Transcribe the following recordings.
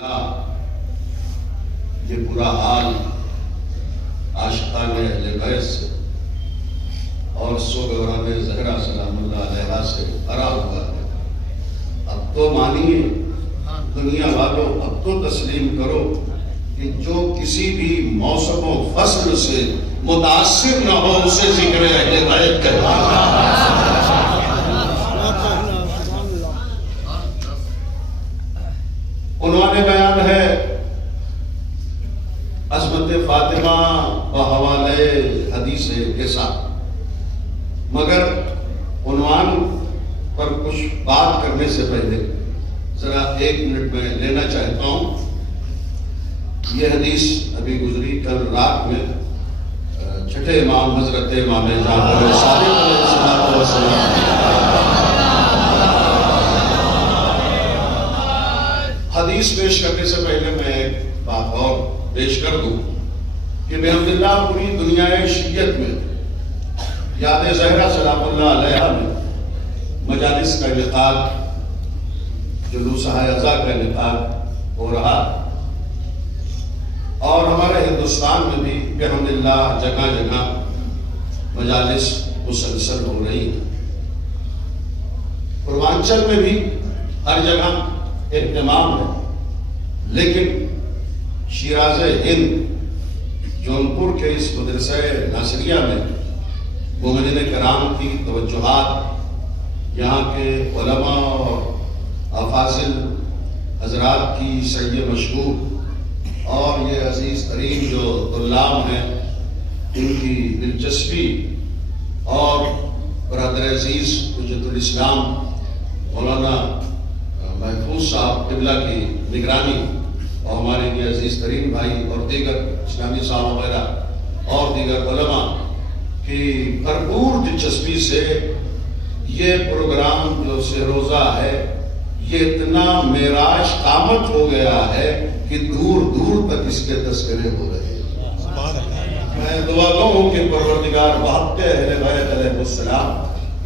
یہ برا حال عاشقان اہل بیت سے اور سوگوران زہرا سلام اللہ علیہا سے بھرا ہوا ہے۔ اب تو مانیے دنیا والوں، اب تو تسلیم کرو کہ جو کسی بھی موسم و فصل سے متاثر نہ ہو اسے ذکر اہل بیت کہتے ہیں۔ عنوان بیان ہے عظمت فاطمہ بحوالے حدیث کے ساتھ، مگر عنوان پر کچھ بات کرنے سے پہلے ذرا 1 منٹ میں لینا چاہتا ہوں۔ یہ حدیث ابھی گزری کل رات میں چھٹے امام حضرت امام جعفر صادق علیہ السلام حدیث پیش کرنے سے پہلے میں ایک بات اور پیش کر دوں کہ بحمداللہ پوری دنیا شیعت میں یاد زہرا سلام اللہ علیہا میں مجالس کا انعقاد، جلوس اعزا کا انعقاد ہو رہا، اور ہمارے ہندوستان میں بھی بحمداللہ جگہ جگہ مجالس مسلسل ہو رہی ہیں۔ پوروانچل میں بھی ہر جگہ اہتمام ہے، لیکن شیراز ہند جونپور کے اس مدرسہ ناصریہ میں مومنین کرام کی توجہات، یہاں کے علماء اور افاضل حضرات کی سعی مشہور اور یہ عزیز ترین جو طلاب ہیں ان کی دلچسپی اور برادر عزیز حجت الاسلام مولانا محفوظ صاحب قبلہ کی نگرانی اور ہمارے یہ عزیز ترین بھائی اور دیگر اسلامی صاحب وغیرہ اور دیگر علماء کی بھرپور دلچسپی سے یہ پروگرام جو سہروزہ ہے یہ اتنا معراج قامت ہو گیا ہے کہ دور دور تک اس کے تذکرے ہو رہے ہیں۔ میں دعا گو ہوں کہ پروردگار بہت اہل بیت علیہ السلام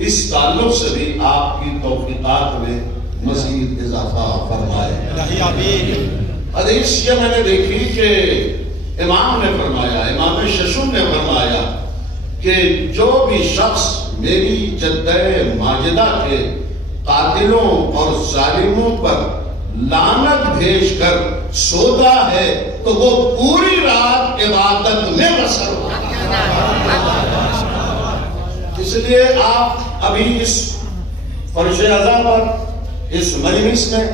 اس تعلق سے بھی آپ کی توفیقات میں مزید اضافہ فرمائے۔ حدیث یہ میں نے دیکھی کہ امام نے فرمایا، امام ششم نے فرمایا کہ جو بھی شخص میری جدہ ماجدہ کے قاتلوں اور ظالموں پر لعنت بھیج کر سوتا ہے تو وہ پوری رات عبادت میں بسر ہوتا ہے۔ اس لیے آپ ابھی اس فرش اعضا پر اس مجلس میں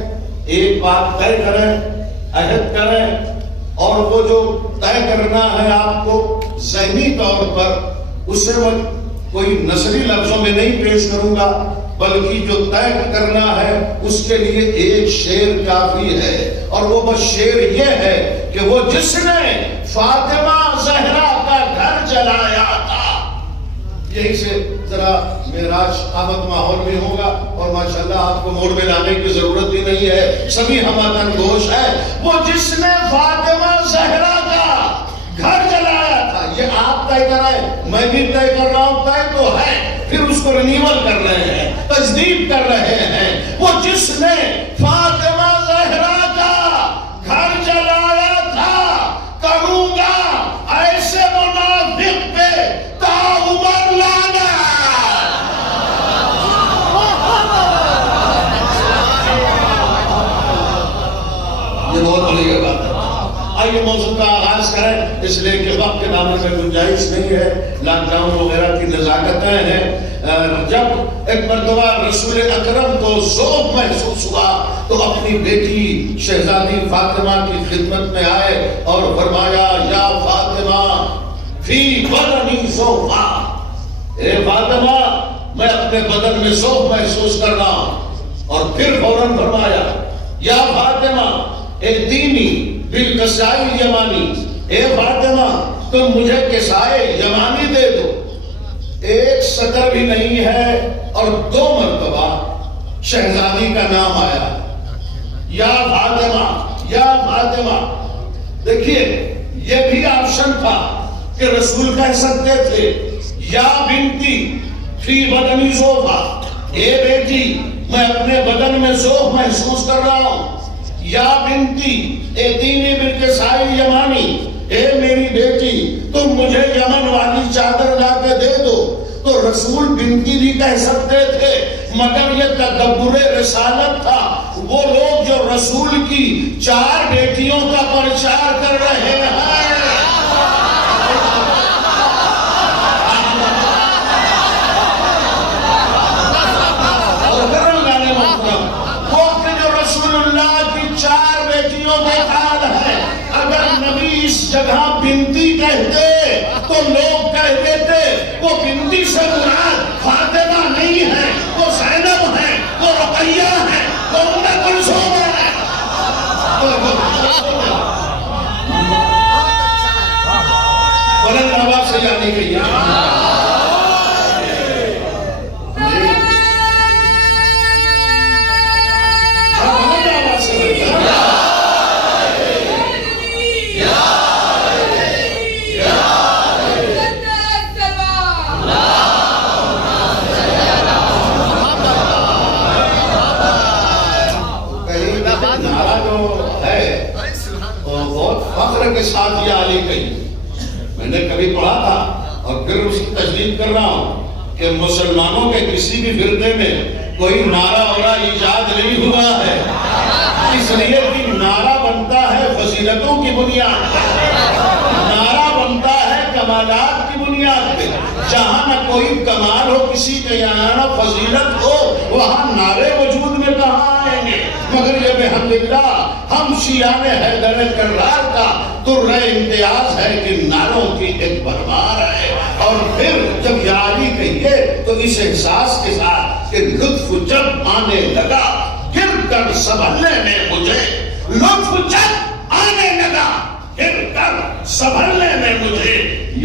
ایک بات طے کریں، عہد کریں، اور وہ جو طے کرنا ہے آپ کو ذہنی طور پر اسے میں کوئی نثری لفظوں میں نہیں پیش کروں گا، بلکہ جو طے کرنا ہے اس کے لیے ایک شعر کافی ہے، اور وہ بس شعر یہ ہے کہ وہ جس نے فاطمہ زہرا کا گھر جلایا تھا، یہی سے ذرا معراج قامت ماحول میں ہوگا، اور ماشاءاللہ آپ کو موڑ میں لانے کی ضرورت ہی نہیں ہے، سبھی ہمارا گوش ہے۔ وہ جس نے فاطمہ زہرا کا گھر جلایا تھا، یہ آپ طے کریں، میں بھی طے کر رہا ہوں، طے تو ہے، پھر اس کو رینیول کر رہے ہیں، تجدید کر رہے ہیں۔ وہ جس نے فاطمہ زہرا کا گھر جلایا تھا، کروں گا ایسے منافق پہ تا عمر لانا۔ یہ بہت بڑی بات ہے۔ آئیے موضوع کا آغاز کریں، اس لیے کہ وقت کے دامن میں گنجائش نہیں ہے، لاک ڈاؤن وغیرہ کی نزاکتیں ہیں۔ جب ایک مرتبہ رسول اکرم کو ذوق محسوس ہوا تو اپنی بیٹی شہزادی فاطمہ کی خدمت میں آئے اور فرمایا، یا فاطمہ فی بدنی ذوقا، اے فاطمہ میں اپنے بدن میں ذوق محسوس کر رہا ہوں۔ اور پھر فوراً فرمایا، یا فاطمہ ائتینی بالکسائی یمانی، اے فاطمہ تم مجھے کسائے یمانی دے دو۔ ایک سطر بھی نہیں ہے اور 2 مرتبہ شہزادی کا نام آیا، یا فاطمہ یا فاطمہ۔ دیکھیے یہ بھی آپشن تھا کہ رسول کہہ سکتے تھے یا بنتی فی بدنی ذوقا، اے بیٹی میں اپنے بدن میں ذوق محسوس کر رہا ہوں، یا بنتی ایتینی بالکسائی یمانی، اے میری بیٹی تم مجھے یمن والی چادر لا کے دے دو. تو رسول بنتی بھی کہہ سکتے تھے، مگر یہ تکبر رسالت تھا. وہ لوگ جو رسول کی 4 بیٹیوں کا پرچار کر رہے ہیں، وہ کہ جو رسول اللہ کی 4 بیٹیوں کے حال ہے، اگر نبی اس جگہ بنتی کہتے تو لوگ کہہ دیتے وہ بنتی سے مراد فاطمہ نہیں ہے، وہ زینب ہے، وہ رقیہ ہے، وہ ام کلثوم ہے. بلند آواز سے جانے کے لیے کے ساتھ یہ علی کہی. میں نے کبھی پڑھا تھا اور پھر اس کی تجدید کر رہا ہوں کہ مسلمانوں کے کسی بھی فرقے میں کوئی نعرہ اورا ایجاد نہیں ہوا ہے، اس لیے کہ نعرہ بنتا ہے فضیلتوں کی بنیاد پر، نعرہ بنتا ہے کمالات کی بنیاد پہ. جہاں نہ کوئی کمال ہو کسی کے یہاں نہ فضیلت ہو، وہاں نعرے وجود میں کہاں آئیں گے. مگر یہ بحمداللہ ہم شیعان حیدر کرار کا درہ امتیاز ہے کہ نعروں کی ایک بھرمار ہے. اور پھر جب یا علی کہیے تو اس احساس کے ساتھ کہ لطف جب آنے لگا گر کر سنبھلنے میں مجھے، لطف جب آنے لگا گر کر سنبھلنے میں مجھے،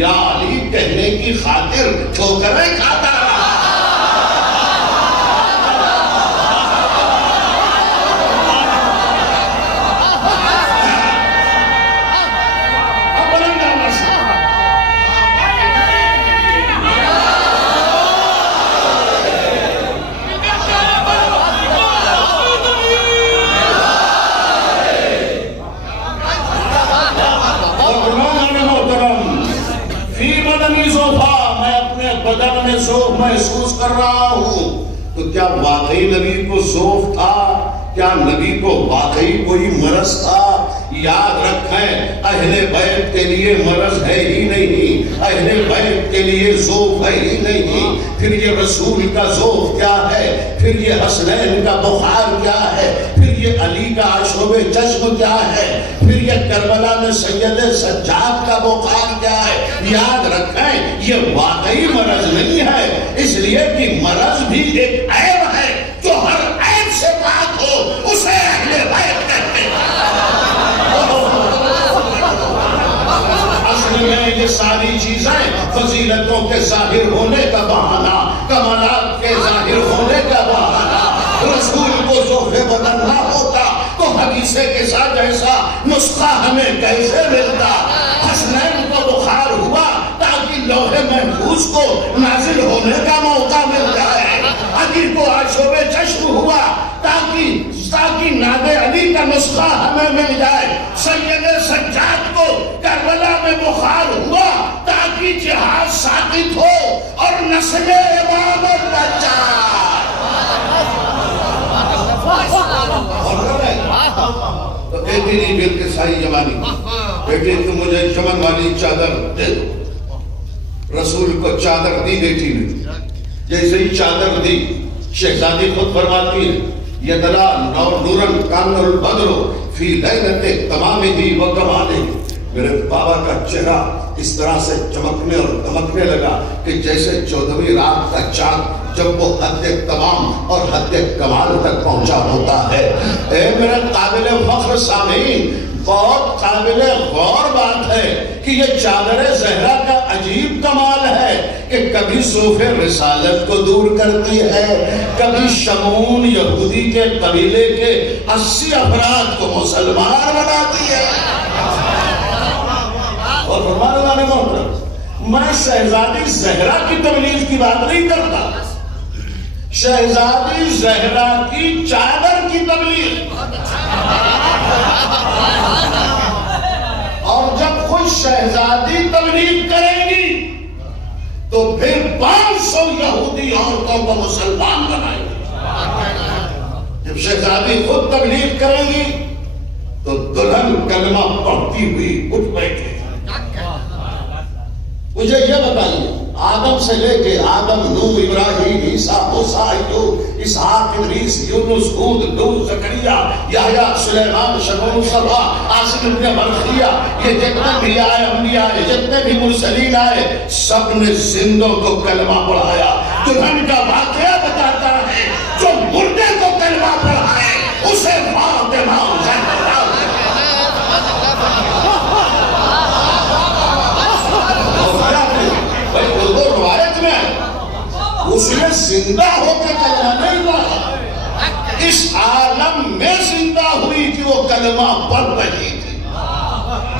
یا علی کہنے کی خاطر ٹھوکریں کھاتا رہا. بدن میں ذوق محسوس کر رہا ہوں. تو کیا واقعی نبی کو ذوق تھا؟ کیا نبی کو واقعی کوئی مرض تھا؟ یاد رکھیں اہل بیت کے لیے مرض ہے ہی نہیں، اہل بیت کے لیے ذوق ہے ہی نہیں. پھر یہ رسول کا ذوق کیا ہے؟ پھر یہ حسنین کا بخار کیا ہے؟ پھر یہ علی کا آشوب چشم کیا ہے؟ پھر یہ کربلا میں سید سجاد کا بخار کیا ہے؟ یاد رکھیں یہ واقعی مرض نہیں ہے، اس لیے کہ مرض بھی ایک عیب ہے. جو ہر عیب سے پاک ہو اسے اہل بیت کہتے ہیں. اصل میں یہ ساری چیزیں فضیلتوں کے ظاہر ہونے کا بہانہ، کمالات کے ظاہر ہونے کا بہانہ. رسول کو ذوق بدن نہ ہوتا تو حدیث کے ساتھ جیسا نسخہ ہمیں کیسے ملتا؟ حسنین کو بخار ہوا تاکہ لوح محفوظ کو نازل ہونے کا موقع مل جائے. علی کو آشوب چشم ہوا تاکہ ناد علی کا نسخہ ہمیں مل جائے. سید سجاد کو کربلا میں بخار ہوا تاکہ جہاد ثابت ہو اور نسل امام النجار. تو ایتی نہیں بل کے سائی یمانی، بیٹی تم مجھے یمن والی چادر دے دو. رسول کو چادر دی بیٹی نے. جیسے ہی چادر دی شہزادی خود فرماتی ہے یدلا نورن کامل البدر فی لیلت تمامہ و کمالہ. میرے بابا کا چہرہ اس طرح سے چمکنے اور دمکنے لگا کہ جیسے 14ویں رات کا چاند جب وہ حد تمام اور حد کمال تک پہنچا ہوتا ہے. اے میرے قابل فخر سامعین، بہت قابل غور بات ہے کہ یہ چادر زہرا کا عجیب کمال ہے کہ کبھی صوف رسالت کو دور کرتی ہے، کبھی شمون یہودی کے قبیلے کے 80 افراد کو مسلمان بناتی ہے. اور فرمان اللہ نے محترم، میں شہزادی زہرا کی تبلیغ کی بات نہیں کرتا، شہزادی زہرا کی چادر کی تبلیغ. اور جب خود شہزادی تبلیغ کریں گی تو پھر 500 یہودی عورتوں کو مسلمان بنائیں گی. جب شہزادی خود تبلیغ کریں گی تو دلہن کلمہ پڑھتی ہوئی اٹھ بیٹھے. مجھے یہ بتائیے، آدم سے لے کے آدم، نوح، ابراہیم، عیسیٰ، موسیٰ، ایوب، اسحاق، ادریس، یونس، ہود، لوط، زکریا، یحییٰ، سلیمان، شمعون، صبا، عاصم ابن برخیہ، یہ جتنے بھی آئے انبیاء، جتنے بھی مرسلین آئے، سب نے زندوں کو کلمہ پڑھایا. دلہن کا واقعہ بتاتا ہے جو مردے کو کلمہ پڑھائے اسے فاطمہ زہرا. روایت میں اس نے زندہ ہو کے کلمہ نہیں پڑھا، اس عالم میں زندہ ہوئی کہ وہ کلمہ پڑھ رہی تھی.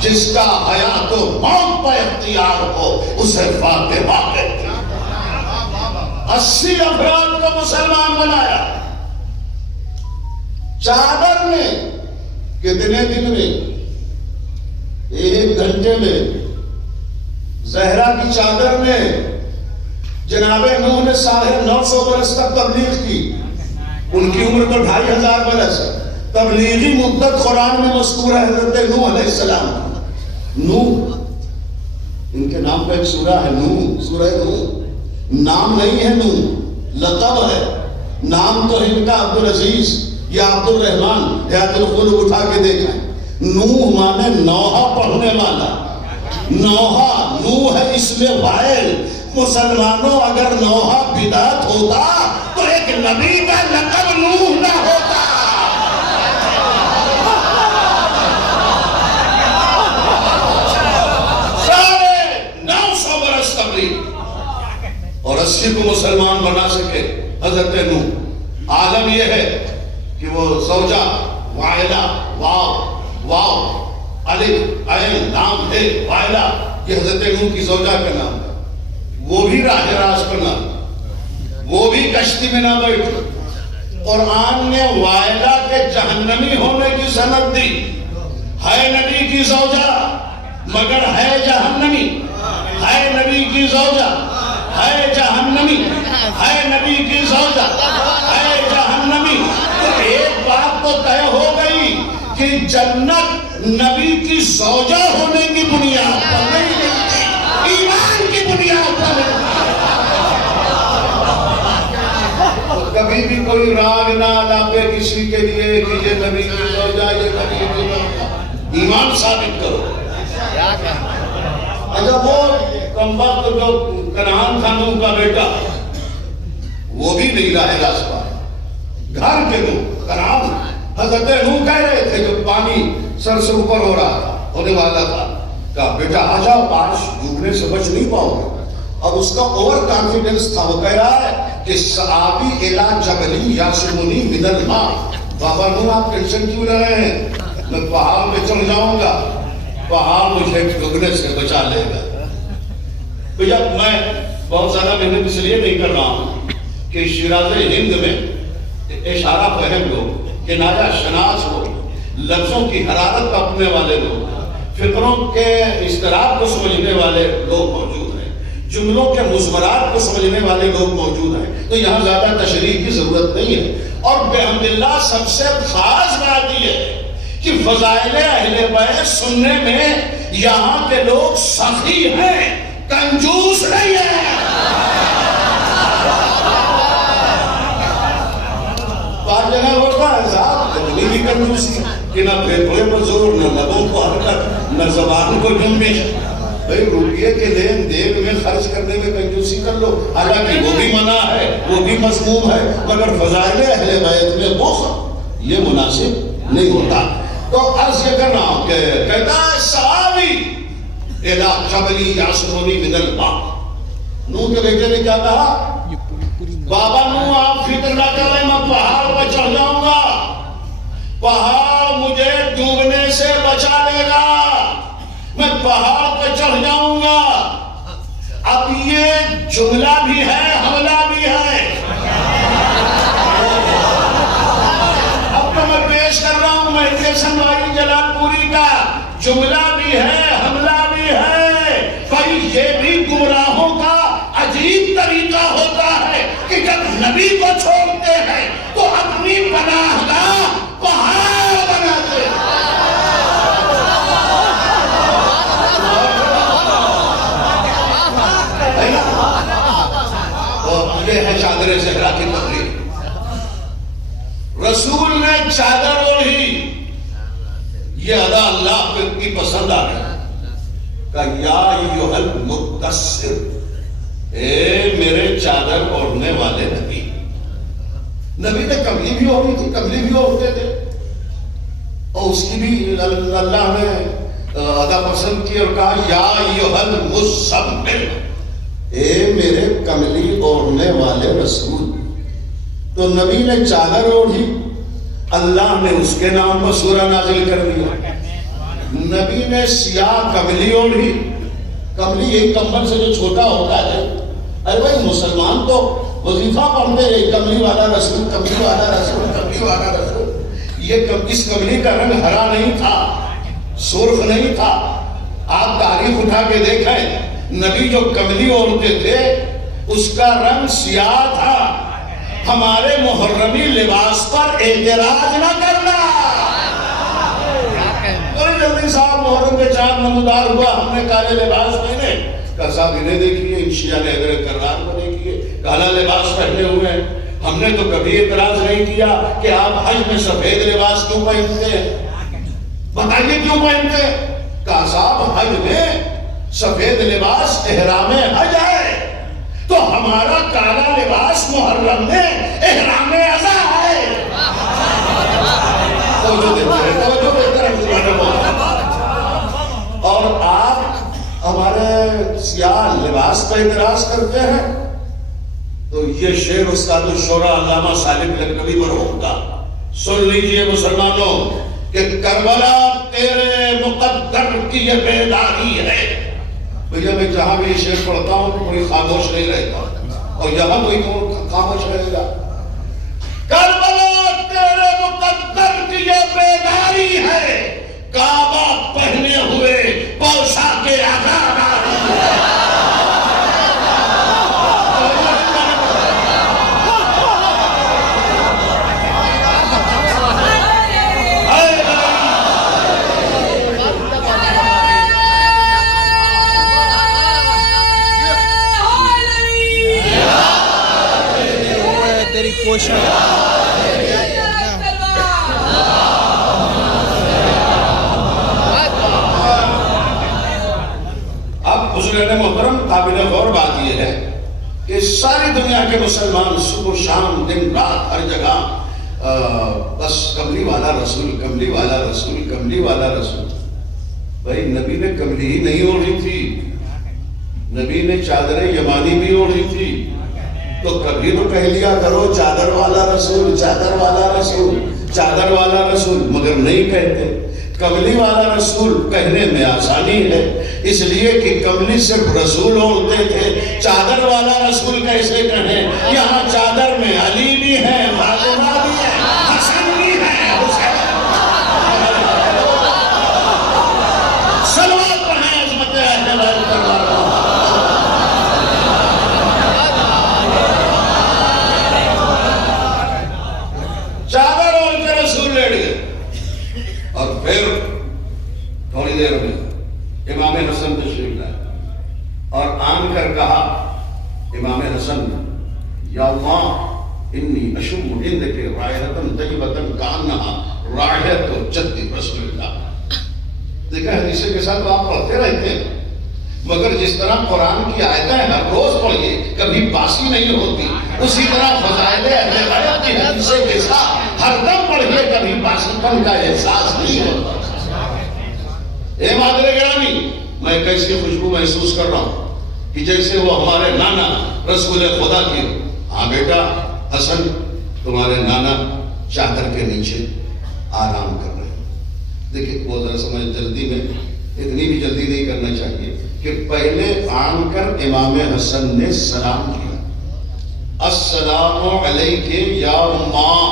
جس کا حیات و موت پہ اختیار ہو اسے فاطمہ کہتے ہیں. 80 افراد کو مسلمان بنایا. چادر میں کتنے دن میں؟ 1 گھنٹے میں. زہرا کی چادر میں جناب نوح نے 950 برس تک تبلیغ کی. ان کی عمر تو 2500 برس. تبلیغی مدت قرآن میں مذکور ہے حضرت نوح علیہ السلام. نوح ان کے نام پہ ایک سورہ ہے، نوح، سورہ نوح. نام نہیں ہے نوح، لقب ہے. نام تو ان کا عبدالعزیز یا عبد الرحمن، حیات القلوب اٹھا کے دیکھیں. نوح مانے نوحہ پڑھنے والا. نوحہ، نوح ہے اس میں فاعل. مسلمانوں اگر نوحہ بدعت ہوتا تو ایک نبی کا لقب نوح نہ ہوتا. سارے 900 برس تبلیغ اور 80 کو مسلمان بنا سکے حضرت نوح. عالم یہ ہے کہ وہ زوجہ، وائلہ، واو، الف، عین، لام، ہے، وائلہ، یہ حضرت نوح کی زوجہ کا نام ہے. وہ بھی راہ راست پر نہ، وہ بھی کشتی میں نہ بیٹھی. قرآن نے وائلہ کے جہنمی ہونے کی سند دی. ہے نبی کی زوجہ مگر ہے جہنمی. ہے نبی کی زوجہ ہے جہنمی. ہے نبی کی زوجہ ہے جہنمی. تو ایک بات تو طے ہو گئی کہ جنت نبی کی زوجہ ہونے کی بنیاد پر نہیں ملتی، ایمان کی بنیاد پر ملتی. کبھی بھی کوئی راگ نہ لاپے کسی کے لیے کہ یہ نبی کی زوجہ، یہ نبی کی زوجہ. ایمان ثابت کرو. اچھا وہ کمبخت جو کنعان تھا نوح کا بیٹا، وہ بھی نہیں راہ راست پر. گھر کے لوگ کنعان حضرت نوح کہہ رہے تھے جب پانی سر سے اوپر ہو رہا تھا، ہونے والا تھا، کہا بیٹا آ جاؤ، بارش ڈوبنے سے بچ نہیں پاؤ گے. اب اس کا اوور کانفیڈنس تھا. وہ کہہ رہا ہے کہ سآوی الی جبل یعصمنی من الماء. بابا نوح آپ ٹینشن کیوں لے رہے ہیں؟ میں پہاڑ پہ چڑھ جاؤں گا، پہاڑ مجھے ڈوبنے سے بچا لے گا. بھیا میں بہت زیادہ محنت اس لیے نہیں کر رہا ہوں کہ شیراز ہند میں اشارہ فہم لوگ، کنایہ شناس ہو، لفظوں کی حرارت اپنے والے لوگ، فکروں کے اضطراب کو سمجھنے والے لوگ موجود ہیں، جملوں کے مضمرات کو سمجھنے والے لوگ موجود ہیں. تو یہاں زیادہ تشریح کی ضرورت نہیں ہے. اور بحمد اللہ سب سے خاص بات یہ ہے کہ فضائل اہل بیت سننے میں یہاں کے لوگ سخی ہیں، کنجوس نہیں ہیں. بعض جگہ ہوتا ہے صاحب اتنی بھی کنجوسی کہ نہ پھیپھڑے پر زور، نہ لبوں کو حرکت، نہ زبان کو جنبش. بھئی روپیے کے لین دین میں خرچ کرنے میں کنجوسی کر لو، حالانکہ وہ بھی منع ہے، وہ بھی مذموم ہے، مگر فضائل اہل بیت میں بخل یہ مناسب نہیں ہوتا. تو عرض یہ کر رہا ہوں کہ کہتا ہے سآوی الی جبل یعصمنی من الماء. نوح کے بیٹے نے کیا کہا؟ بابا نوح آپ فکر نہ کریں، میں پہاڑ پر چڑھ جاؤں گا، پہاڑ مجھے ڈوبنے سے بچا لے گا، میں پہاڑ پر چڑھ جاؤں گا. اب یہ جملہ بھی ہے، حملہ بھی ہے. اب تو میں پیش کر رہا ہوں میڈیٹیشن والی یہ بھی گمراہوں کا عجیب طریقہ ہوتا ہے کہ جب نبی کو چھوڑتے ہیں تو اپنی پناہ گاہ پہاڑ بناتے ہیں. یہ ہے چادر صحرا کی تقریر. رسول نے چادر اوڑھی. یہ ادا اللہ کو اتنی پسند آ گئی کہ یا ایھا المدثر، اے میرے چادر اوڑھنے والے نبی. نبی نے کملی بھی اوڑھی تھی، کملی بھی اوڑھتے تھے، اور اس کی بھی اللہ نے ادا پسند کی اور کہا یا ایھا المزمل، اے میرے کملی اوڑھنے والے رسول. تو نبی نے چادر اوڑھی، اللہ نے اس کے نام پر سورہ نازل کر دیا. نبی نے سیاہ کملی اوڑھی. کملی یہی کمبل سے جو چھوٹا ہوتا ہے. ارے بھائی مسلمان تو وظیفہ پڑھتے ہیں کملی والا رسول، کملی والا رسول، کملی والا رسول. اس کملی کا رنگ ہرا نہیں تھا، سرخ نہیں تھا. آپ تاریخ اٹھا کے دیکھیں، نبی جو کملی اوڑھتے تھے اس کا رنگ سیاہ تھا. ہمارے محرمی لباس پر اعتراض نہ کرنا. بڑی جلدی صاحب محرم کے چاند نمودار ہوا، ہم نے کالے لباس پہنے. کہا صاحب انہیں دیکھیے، ان شیعہ نے اگر کرار کو دیکھیے کالا لباس پہنے ہوئے ہیں. ہم نے تو کبھی اعتراض نہیں کیا کہ آپ حج میں سفید لباس کیوں پہنتے ہیں، بتائیے کیوں پہنتے ہیں. کہا صاحب حج میں سفید لباس احرام حج ہے، تو ہمارا کالا لباس محرم میں احرام عزا ہے. اور آپ ہمارے سیاہ لباس کا اعتراض کرتے ہیں. تو یہ شعر استاد الشعراء علامہ سالم لکھنوی مرحوم کا سن لیجئے مسلمانوں کہ کربلا تیرے مقدر کی یہ بیداری ہے. بھیا میں جہاں بھی یہ شعر پڑھتا ہوں کوئی خاموش نہیں رہتا، اور یہاں کوئی خاموش رہے گا. کربلا تیرے مقدر کی یہ بیداری ہے، کعبہ پہنے ہوئے پوشاک عزاداری ہے. اب حضور محترم قابل غور بات یہ ہے کہ ساری دنیا کے مسلمان صبح شام دن رات ہر جگہ بس کملی والا رسول، کملی والا رسول، کملی والا رسول. بھائی نبی نے کملی ہی نہیں اوڑھی تھی، نبی نے چادر یمانی بھی اوڑھی تھی. تو کبھی تو کہہ لیا کرو چادر والا رسول، چادر والا رسول، چادر والا رسول، مگر نہیں کہتے. کملی والا رسول کہنے میں آسانی ہے، اس لیے کہ کملی صرف رسول اوڑھتے تھے. چادر والا رسول کیسے کہیں؟ یہاں چادر میں علی بھی ہے، فاطمہ بھی ہے، حسن بھی ہے، حسین. صلوات پڑھیں عظمت اہل بیت پر. چادر اوڑھ کے رسول لیٹ گئے، اور پھر تھوڑی دیر میں امام حسن تشریف لائے اور آن کر کہا امام حسن، یا اللہ انی اشم عندک رائحۃ طیبۃ کانہا رائحۃ جد رسول اللہ. دیکھا حدیث کے ساتھ تو آپ پڑھتے رہتے ہیں، مگر جس طرح قرآن کی آیتیں ہر روز پڑھیے کبھی باسی نہیں ہوتی، اسی طرح فضائل اہل بیت کی حدیثیں کے ساتھ ہر دم پڑھیے کبھی باسی پن کا احساس نہیں ہوتا. اے مادر گرامی، میں کیسی خوشبو محسوس کر رہا ہوں کہ جیسے وہ ہمارے نانا رسول خدا کی. ہاں بیٹا حسن، تمہارے نانا چادر کے نیچے آرام کر رہے ہیں. دیکھیں وہ ذرا سمجھ، جلدی میں اتنی بھی جلدی نہیں کرنا چاہیے کہ پہلے آن کر امام حسن نے سلام کیا، السلام علیک یا اماں،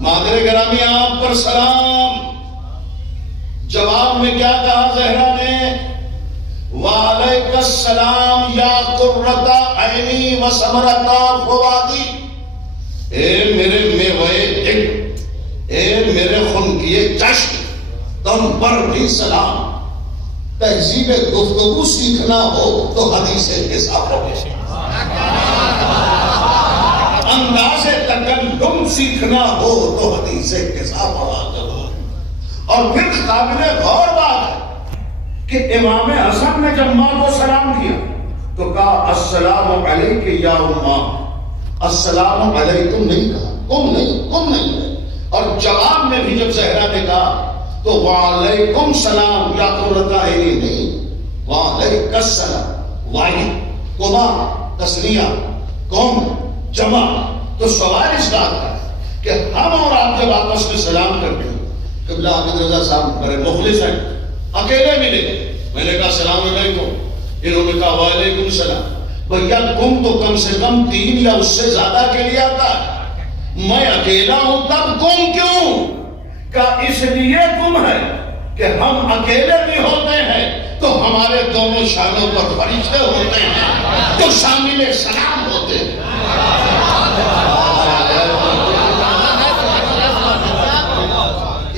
مادر گرامی آپ پر سلام. جواب میں کیا کہا زہرا نے؟ وعلیک السلام یا قرۃ عینی و ثمرۃ فؤادی، اے میرے میوے دل، اے میرے خنکیے چشم، تم پر بھی سلام۔ تہذیب گفتگو سیکھنا ہو تو حدیث حساب ہو، انداز تکلم سیکھنا ہو تو حدیث حساب ہو۔ اور پھر قابل غور بات ہے کہ امام حسن نے جب ماں کو سلام کیا تو کہا السلام علیک یا امہ، السلام علیکم نہیں کہا، کم نہیں ہے۔ اور جواب میں بھی جب زہرا نے کہا تو وعلیکم السلام یا قرۃ عینی نہیں، وعلیک السلام، واحد قبا تسنیہ قوم جمع۔ تو سوال اس بات کا ہے کہ ہم اور آپ جب آپس میں سلام کرتے ہیں، قبلہ حامد رضا صاحب بڑے مخلص ہیں، اکیلے ملے، میں نے کہا السلام علیکم، انہوں نے کہا وعلیکم السلام۔ بھیا تم تو کم سے کم 3 یا اس سے زیادہ کے لیے آتا ہے، میں اکیلا ہوں تب تم کیوں؟ کہ اس لیے تم ہے کہ ہم اکیلے بھی ہوتے ہیں تو ہمارے دونوں شانوں پر فرشتے ہوتے ہیں تو شامل سلام ہوتے ہیں۔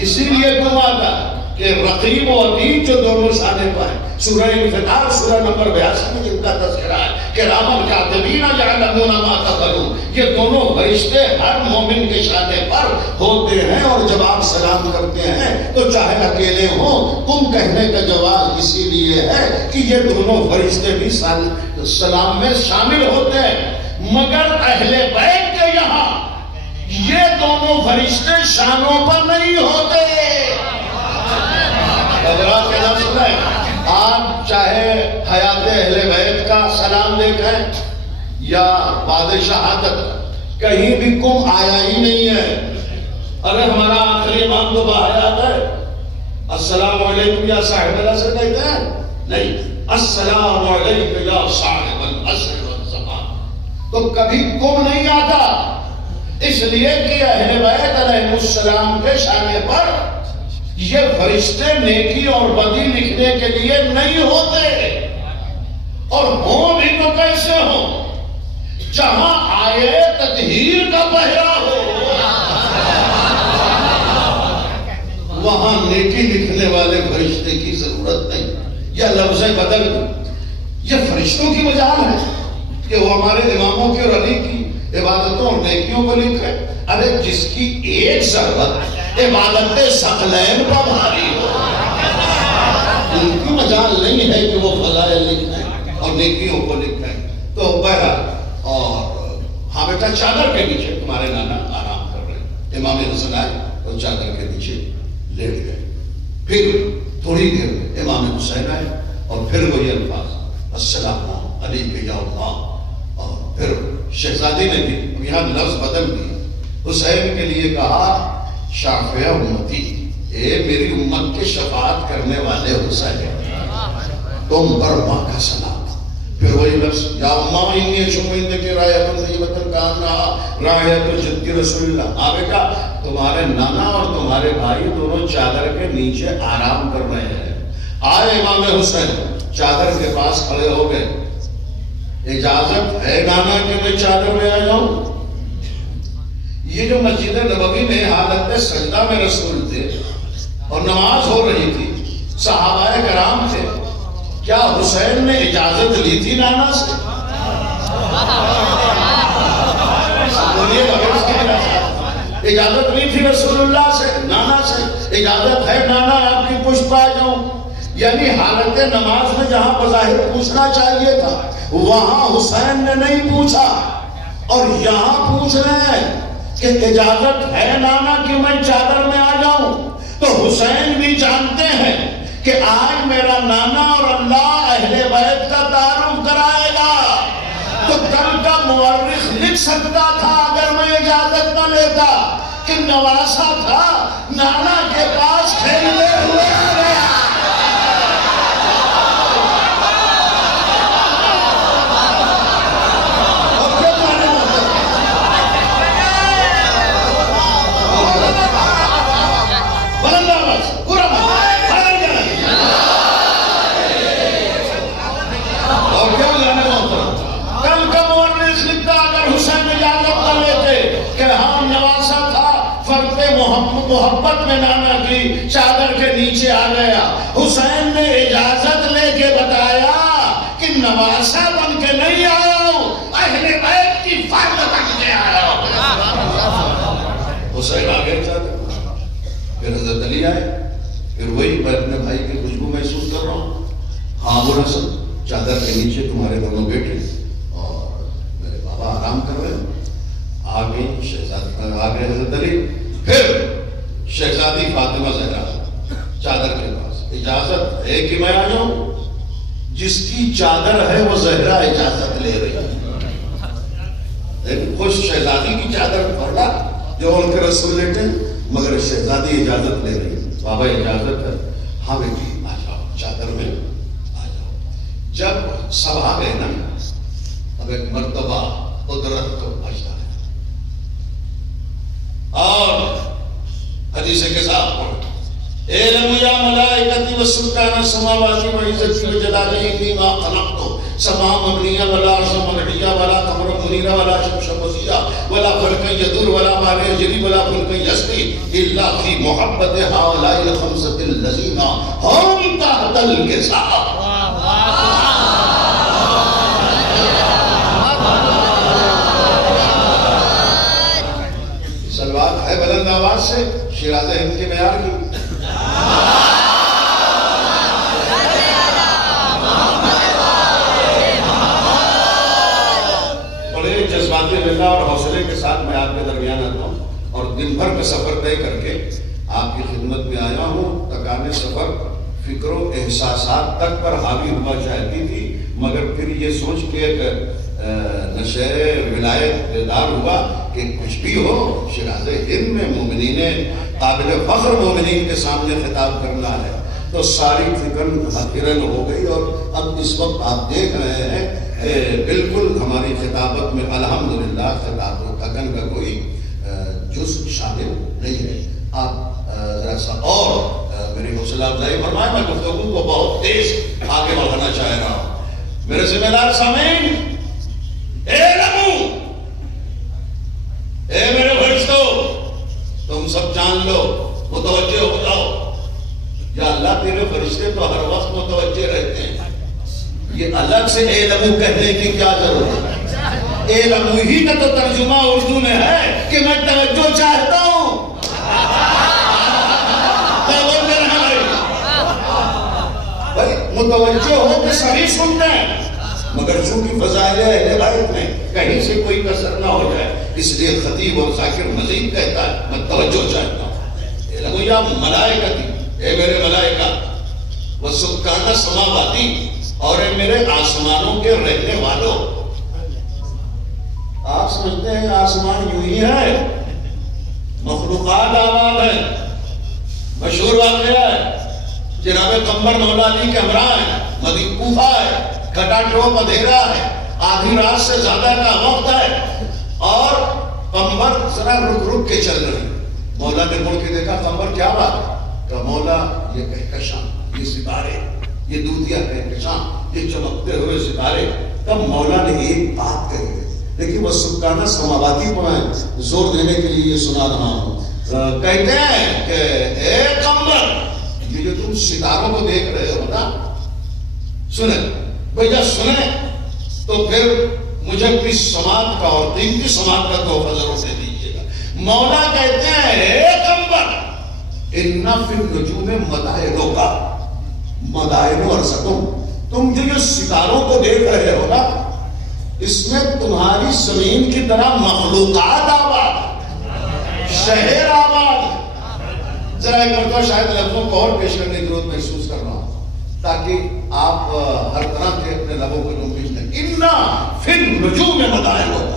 اسی لیے تم آتا کہ رقیب و عتید جو دونوں شانے پر ہیں، سورہ انفطار سورہ نمبر 82 میں جن کا تذکرہ ہے کہ کراماً کاتبین یعلمون ما تفعلون، یہ دونوں فرشتے ہر مومن کے شانے پر ہوتے ہیں۔ اور جب آپ سلام کرتے ہیں تو چاہے اکیلے ہوں، تم کہنے کا جواب اسی لیے ہے کہ یہ دونوں فرشتے بھی سلام میں شامل ہوتے ہیں۔ مگر اہل بیت کے یہاں یہ دونوں فرشتے شانوں پر نہیں ہوتے۔ حضرات کے نام سنیں، آپ چاہے حیات اہل بیت کا سلام دیکھیں یا بعد شہادت، کہیں بھی کم آیا ہی نہیں ہے۔ ارے ہمارا آخری امام تو باحیات ہے، السلام علیکم یا صاحب العصر کہتے ہیں، نہیں، السلام علیکم یا صاحب العصر والزمان، تو کبھی کم نہیں آتا۔ اس لیے کہ اہل بیت علیہ السلام کے شانے پر یہ فرشتے نیکی اور بدی لکھنے کے لیے نہیں ہوتے، اور ہوں بھی تو کیسے ہوں؟ جہاں آئے تطہیر کا پہرا ہو وہاں نیکی لکھنے والے فرشتے کی ضرورت نہیں۔ یہ لفظ بدل، یہ فرشتوں کی مجال ہے کہ وہ ہمارے اماموں کی اور علی کی عبادتوں اور نیکیوں کو لکھے۔ ارے جس کی ایک ضرورت عبادت ثقلین پر بھاری ہو، ان کی مجال نہیں ہے کہ وہ فضائل لکھیں اور نیکیوں کو لکھیں۔ تو بہرحال، اور ہاں بیٹا چادر کے نیچے تمہارے نانا آرام کر رہے ہیں۔ امام حسن آئے اور چادر کے نیچے لیٹ گئے۔ پھر تھوڑی دیر میں امام حسین آئے اور پھر وہی الفاظ السلام علیک یا اللہ، اور پھر شہزادی نے بھی یہاں لفظ بدل دیا، حسین کے لیے کہا شافع امتی، اے میری امت کے شفاعت کرنے والے حسین، تم پر ماں کا سلام۔ پھر وہی لفظ یا اماں انی شمعند کے رایت طیبۃ کانہا رایت جد رسول اللہ۔ آپ بیٹا تمہارے نانا اور تمہارے بھائی دونوں چادر کے نیچے آرام کر رہے ہیں۔ آئے امام حسین چادر کے پاس کھڑے ہو گئے، اجازت ہے نانا کہ میں چادر میں آ جاؤں؟ یہ جو مسجد نبوی میں حالت سجدہ میں رسول تھے اور نماز ہو رہی تھی، صحابہ کرام تھے، کیا حسین نے اجازت لی تھی نانا سے؟ اجازت لی تھی رسول اللہ سے، نانا سے؟ اجازت ہے نانا آپ کی پشت پا جاؤں؟ یعنی حالت نماز میں جہاں بظاہر پوچھنا چاہیے تھا وہاں حسین نے نہیں پوچھا، اور یہاں پوچھ رہے ہیں کہ اجازت ہے نانا کہ میں چادر میں آ جاؤں؟ تو حسین بھی جانتے ہیں کہ آج میرا نانا اور اللہ اہل بیت کا تعارف کرائے گا، تو کل کا مورخ لکھ سکتا تھا اگر میں اجازت نہ لیتا کہ نواسا تھا نانا کے پاس کھیلنے ہوئے آ گیا۔ محبت میں نانا کی چادر کے نیچے آ گیا. حسین نے اجازت لے کے بتایا کہ نواسا بن کے نہیں آیا ہوں, اہل بیت کی فرد بن کے آیا ہوں. حسین آگے چادر, پھر حضرت علی آئے, پھر وہی میں اپنے بھائی کی خوشبو محسوس کر رہا ہوں. ہاں ابو الحسن, چادر کے نیچے تمہارے دونوں بیٹے اور میرے بابا آرام کر رہے ہیں. آگے شہزادی, آگے حضرت علی, پھر شہزادی فاطمہ زہرا چادر کے پاس. اجازت ہے کہ میں آ جاؤں؟ جس کی چادر ہے وہ زہرا اجازت لے رہی ہے. خوش شہزادی کی چادر پڑا جو ان کے رسول لیٹے, مگر شہزادی اجازت لے رہی ہے. بابا اجازت ہے؟ ہاں بیٹی آ جاؤ, چادر میں آ جاؤ. جب سب آ گئے نا, اب ایک مرتبہ قدرت کو بچتا ہے اور حدیث کے ساتھ پڑھ, اعلموا یا ملائکتی والسلطان السماوات وعزتی وجلالی انی ما خلقت سماء مبنیہ ولا ارض مرحیہ ولا قمر منیرہ ولا شمس مضیہ ولا فلک یدور ولا بحر یجری ولا فلک یسری الا فی محبت ہؤلاء الخمسۃ الذین هم تحت الکساء. سلوات ہے بلند آواز سے شیراز ہند کے معیار کی. بڑے جذباتی رضا اور حوصلے کے ساتھ میں آپ کے درمیان آتا ہوں اور دن بھر کا سفر طے کر کے آپ کی خدمت میں آیا ہوں. تکانے سفر فکر و احساسات تک پر حاوی ہوا چاہتی تھی, مگر پھر یہ سوچ کے ایک نشہ ولایت بیدار ہوا کہ کچھ بھی ہو شیراز ہند میں مومنین قابل فخر مومنین کے سامنے خطاب کرنا ہے. تو ساری فکر ہرن ہو گئی اور اب اس وقت آپ دیکھ رہے ہیں بالکل ہماری خطابت میں الحمدللہ خطاب و تکن کا کوئی جز شامل نہیں ہے. آپ ذرا سا اور میری حوصلہ افزائی فرمائیں, میں گفتگو کو بہت تیز آگے بڑھانا چاہ رہا ہوں. میرے ذمہ دار سامعین, اعلموا, اے میرے فرشتوں, تم سب جان لو, متوجہ ہو جاؤ. یا اللہ تیرے فرشتے تو ہر وقت متوجہ رہتے ہیں, یہ الگ سے اعلموا کہنے کی کیا ضرورت ہے؟ اعلموا ہی کا تو ترجمہ اردو میں ہے کہ میں توجہ چاہتا ہوں. متوجہ ہو کہ سبھی سنتے ہیں, مگر چونکہ فضائل اہل بیت میں کہیں سے کوئی کسر نہ ہو جائے, اس لیے خطیب اور ذاکر مزید کہتا ہے میں توجہ چاہتا ہوں. اعلموا یا ملائکتی, اے میرے ملائکہ, والسکان السماواتی, اور اے میرے آسمانوں کے رہنے والوں. آپ سمجھتے ہیں آسمان یوں ہی ہے, مخلوقات آباد ہے. مشہور واقعہ ہے, جناب قمر مولا علی کے ہمراہ ہیں, مدینہ کوفہ ہے, کھٹا ٹوپ اندھیرا ہے, آدھی رات سے زیادہ کا وقت ہے اور قمر ذرا رک رک کے چل رہی. مولا نے مڑ کے دیکھا, قمر کیا بات ہے؟ کہ مولا یہ کہکشاں, یہ ستارے, یہ دودھیا کہکشاں, یہ چمکتے ہوئے ستارے. تب مولا نے ایک بات کہی ہے, لیکن وہ سبحانہ سماواتی کو میں زور دینے کے لیے یہ سنا رہا ہوں. کہتے ہیں کہ اے قمر, یہ جو تم ستاروں کو دیکھ رہے ہو نا, سنیں بھیا سنیں, تو پھر مجھے اپنی سماعت کا اور قیمتی سماعت کا تحفہ ضرور دے دیجیے گا. مولا کہتے ہیں اے قمر, اِنَّ فِي النُّجُومِ مَدَائِنُکَ, مدائن ارسطم, تم جو ستاروں کو دیکھ رہے ہو نا, اس میں تمہاری زمین کی طرح مخلوقات آباد, شہر آباد. ذرا ایک مرتبہ شاید لفظوں کو اور پیش کرنے کی ضرورت محسوس کر رہا ہوں تاکہ آپ ہر طرح کے اپنے لبوں کو جنبش دیں. اِنَّ فِي النُّجُومِ مَدَائِنُکَ,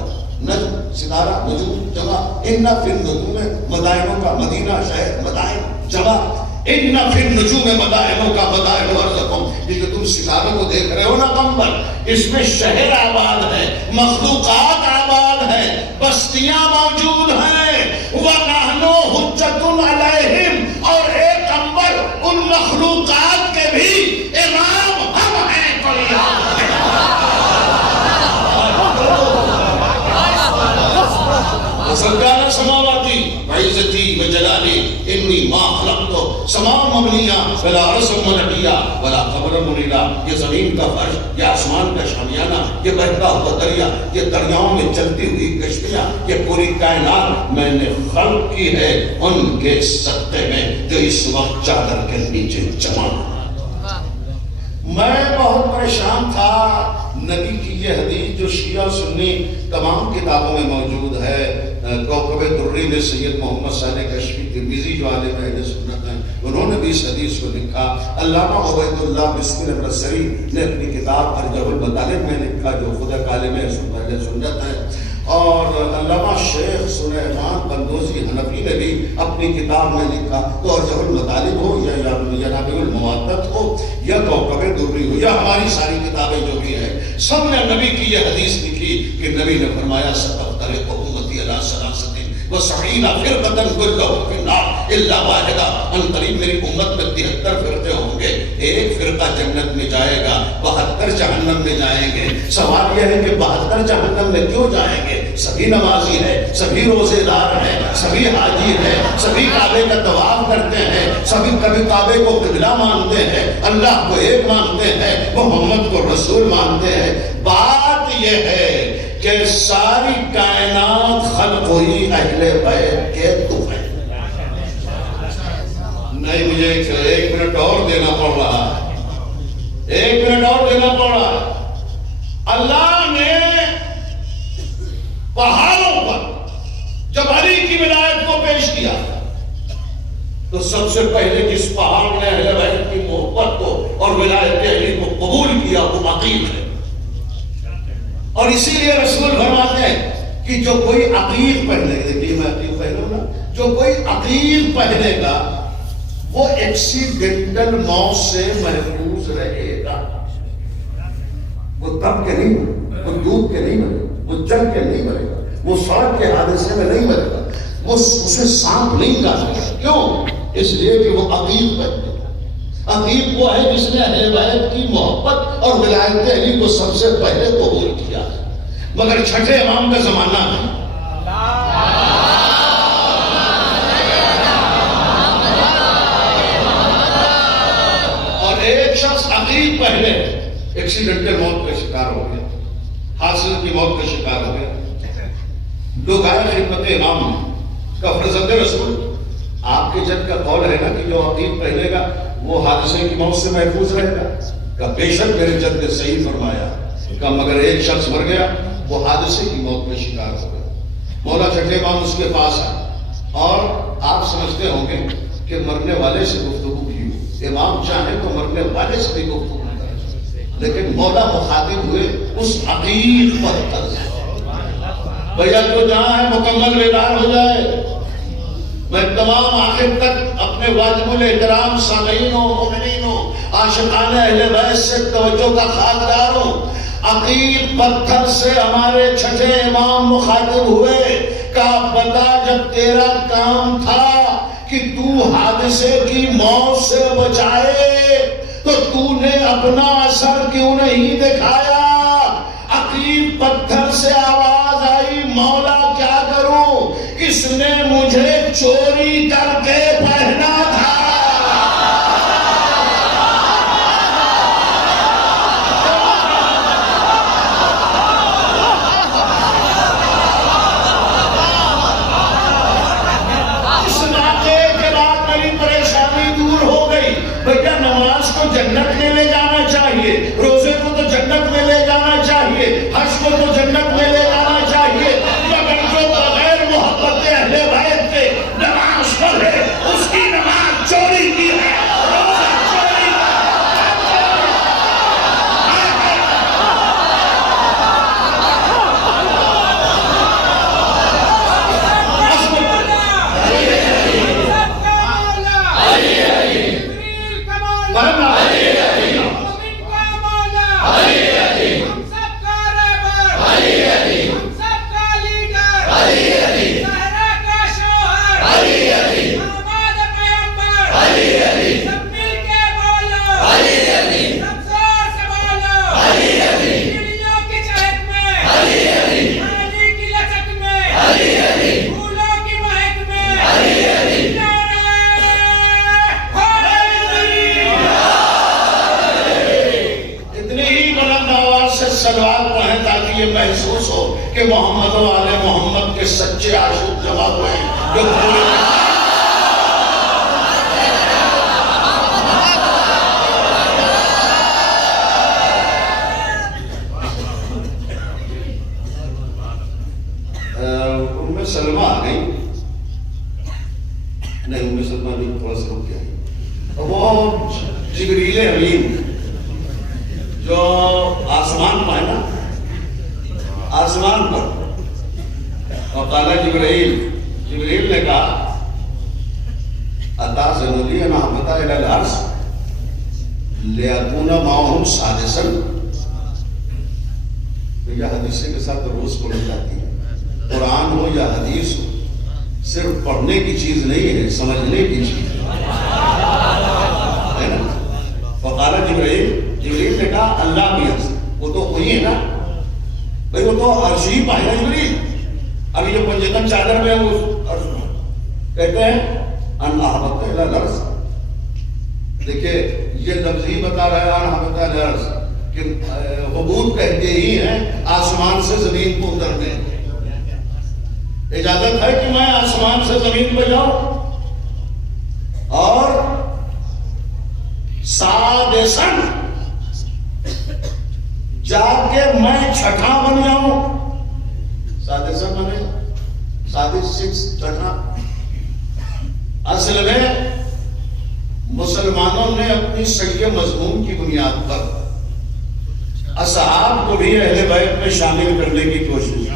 نجم ستارہ, نجوم جمع, اِنَّ فِي النُّجُومِ مَدَائِنُکَ, مدینہ شہر, مدائن جمع, اِنَّ فِي النُّجُومِ مَدَائِنُکَ مَدَائِنُ أَرْضِکُم. یہ جو تم ستاروں کو دیکھ رہے ہو نا قمر, اس میں شہر آباد ہے, مخلوقات آباد ہے, بستیاں موجود ہیں. وَنَحْنُ حُجَّةٌ عَلَيْهِمْ, اور ایک قمر ان مخلوقات کے بھی امام ہم ہیں. سرکار سماواتی وعزتی وجلالی سماء مبنیہ ولا عرش منقیہ ولا قمر منیرہ، یہ زمین کا فرش، یہ آسمان کا شامیانہ، یہ بہتا ہوا دریا، یہ دریاؤں میں چلتی ہوئی کشتیاں، یہ پوری کائنات میں نے خلق کی ہے ان کے صدقے میں جو اس وقت چادر کے نیچے جمع۔ میں بہت پریشان تھا، نبی کی یہ حدیث جو شیعہ سنی تمام کتابوں میں موجود ہے، کوکب دری نے سید محمد صالح کشفی ترمذی جو عالم اہل سنت ہیں انہوں نے بھی اس حدیث کو لکھا۔ علامہ عبید اللہ مسکین البصری نے اپنی کتاب ارجح المطالب میں لکھا جو خود ایک عالم اہل سنت ہے، اور علامہ شیخ سلیمان قندوزی حنفی نے بھی اپنی کتاب میں لکھا۔ تو ارجح المطالب ہو یا نابع الموادت ہو یا کوکب دری ہو یا ہماری ساری کتابیں جو بھی ہیں، سب نے نبی کی یہ حدیث لکھی کہ نبی نے فرمایا ستفترق امتی علی ثلاثۃ وسبعین فرقۃ کلھم فی النار الا واحدہ، ان قریب میری امت میں 73 فرقے ہوں گے، ایک فرقہ جنت میں جائے گا، 72 جہنم میں جائیں گے۔ سوال یہ ہے کہ 72 جہنم میں کیوں جائیں گے؟ سبھی نمازی ہیں، سبھی روزے دار ہیں، سبھی حاجی ہیں، سبھی کعبے کا طواف کرتے ہیں، سبھی کبھی کعبے کو قبلہ مانتے ہیں، اللہ کو ایک مانتے ہیں، محمد کو رسول مانتے ہیں۔ بات یہ ہے کہ ساری کائنات خلق ہوئی اہل بیت کے تحفے۔ نہیں، مجھے ایک منٹ اور دینا پڑ رہا ہے، ایک منٹ اور دینا پڑ رہا ہے۔ اللہ نے پہاڑوں پر جب علی کی ولایت کو پیش کیا تو سب سے پہلے جس پہاڑ نے اہل بیت کی محبت کو اور ولایت علی کو قبول کیا وہ عقیق ہے۔ اور اسی لیے رسول فرماتے ہیں کہ جو کوئی عقیق پہنے گا، دیکھیے میں عقیق پہنوں نا، جو کوئی عقیق پہنے گا وہ ایکسیڈنٹل موت سے محفوظ رہے گا۔ وہ دب کے نہیں مرے، وہ ڈوب کے نہیں مرے، وہ جل کے نہیں مرے گا، وہ سڑک کے حادثے میں نہیں مرے گا، وہ اسے سانپ نہیں کاٹے گا۔ کیوں؟ اس لیے کہ وہ عقیق پہنے گا۔ عقیق وہ ہے جس نے اہل بیت کی محبت اور ولایت علی کو سب سے پہلے قبول کیا۔ مگر چھٹے امام کا زمانہ ہے، اور ایک شخص عقیق پہلے ایکسیڈنٹل موت کا شکار ہو گیا، حادثے کی موت کا شکار ہو گیا۔ لوگ آئے خدمت امام کا فرزند رسول، آپ کے جد کا قول ہے نا کہ جو عقیق پہنے گا وہ حادثے کی موت سے محفوظ رہے گا؟ کہ بے شک میرے جد نے صحیح فرمایا، کہ مگر ایک شخص مر گیا وہ حادثے کی موت میں شکار ہو گیا۔ مولا چھٹے امام اس کے پاس آئے، اور آپ سمجھتے ہوں گے کہ مرنے والے سے گفتگو کی ہو، امام چاہے تو مرنے والے سے بھی گفتگو کرے، لیکن مولا مخاطب ہوئے اس عقیق پر سے، بھیا جو جہاں ہے مکمل بیدار ہو جائے۔ میں تمام آخر تک اپنے واجب الاحترام سامعین و مومنین و عاشقان اہل بیت سے توجہ کا خاکدار ہوں۔ عقیق پتھر سے ہمارے چھٹے امام مخاطب ہوئے، کہا بتا جب تیرا کام تھا کہ تو حادثے کی موت سے بچائے تو تو نے اپنا اثر کیوں نہیں دکھایا؟ عقیق پتھر سے آواز آئی، مولا کیا کروں، اس نے مجھے چوری کر کے پہنا تھا۔ اس واقعے کے بعد میری پریشانی دور ہو گئی۔ بھیا نماز کو جنت میں لے جانا چاہیے، روزے کو تو جنت میں لے جانا چاہیے، حج کو تو جنت میں لے جانا چاہیے، مگر جو بغیر محبت اہل بیت کے نماز پڑھے صلوات پڑھیں تاکہ یہ محسوس ہو کہ محمد و آل محمد کے سچے عاشق جمع ہوئے ہیں جو پورے سلمہ آ گئی نہیں ام سلمہ بھی تھوڑا سا رک گیا وہ جبریل امین جو آسمان پر ہے نا آسمان پر اور قال جبریل نے کہا اتا زنولی نحمتا الى العرش لیکون معهم سادسا یہ حدیثیں کے ساتھ روز پڑھی جاتی ہے قرآن ہو یا حدیث ہو صرف پڑھنے کی چیز نہیں ہے سمجھنے کی چیز ہے نا وقال جبریل نے کہا اللہ بھی عرش وہ تو وہی ہے نا بھئی وہ تو عرش ہی پائے نا جبریل ابھی جو پنجتن چادر میں وہ کہتے ہیں ان احبت الى العرش دیکھیں یہ لفظ ہی بتا رہا ہے ان احبت الى العرش کہ حبوط کہتے ہی ہیں آسمان سے زمین کو اترنے اجازت ہے کہ میں آسمان سے زمین پہ جاؤں اور سادسن جا کے میں چھٹا بن جاؤں سادسن بنے سادس سکس چھٹا اصل میں مسلمانوں نے اپنی صحیح مضمون کی بنیاد پر اصحاب کو بھی اہل بیت میں شامل کرنے کی کوشش کی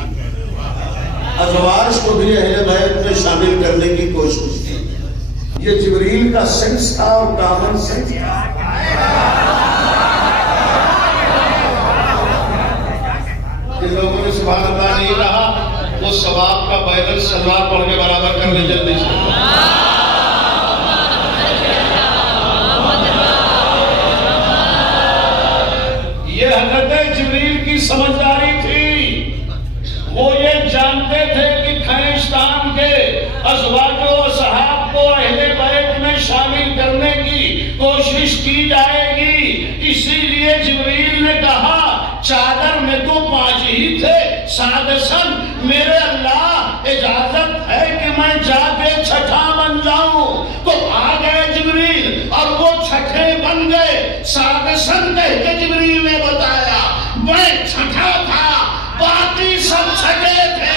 ازواج کو بھی اہل بیت میں شامل کرنے کی کوشش کی یہ جبریل کا سینس تھا اور کامن سینس تھا کہ لوگوں نے سبحان اللہ نہیں رہا وہ ثواب کا بیلنس سلوات پڑھ کے برابر کرنے جلدی سے یہ حضرت جبریل کی سمجھداری تھی وہ یہ جانتے تھے کہ کھینچتان کے ازواج و اصحاب کو اہل بیت میں شامل کرنے کی کوشش کی جائے گی اسی لیے جبریل نے کہا چادر میں تو 5 ہی تھے سادسن میرے اللہ اجازت ہے کہ میں جا کے چھٹا بن جاؤں تو آ گئے جبریل اور وہ چھٹے بن گئے سادسن کہہ کے جبریل نے بتایا میں چھٹا تھا باقی سب چھٹے تھے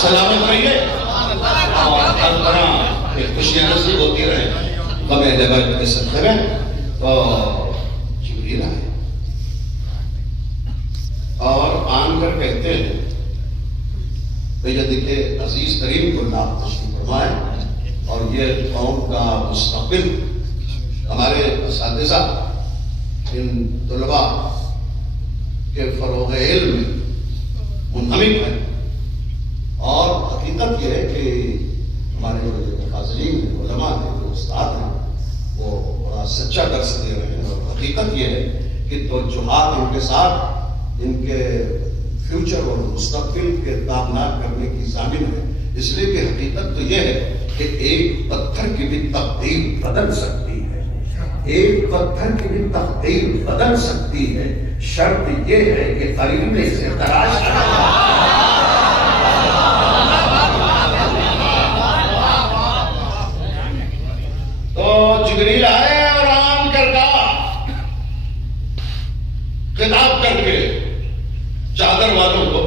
سلامت رہیے اور ہر طرح خوشیاں نصیب ہوتی رہے غم اہل بیت کے صدقے میں تو جبریل آئے اور آن کر کہتے ہیں بھئی عزیز کریم کو اللہ تشریف فرمائے اور یہ قوم کا مستقبل ہمارے اساتذہ ان طلباء کے فروغ علم منہمک ہے اور حقیقت یہ ہے کہ ہمارے جو فاضلین ہیں علماء ہیں جو استاد ہیں وہ بڑا سچا درس دے رہے ہیں اور حقیقت یہ ہے کہ توجہات ان کے ساتھ ان کے فیوچر اور مستقبل کے تابناک کرنے کی ضامن ہے اس لیے کہ حقیقت تو یہ ہے کہ ایک پتھر کی بھی تقدیر بدل سکتی ہے ایک پتھر کی بھی تقدیر بدل سکتی ہے شرط یہ ہے کہ قریبے سے تلاش کرنا جبریل آئے اور آن کر کہا خطاب کر کے چادر والوں کو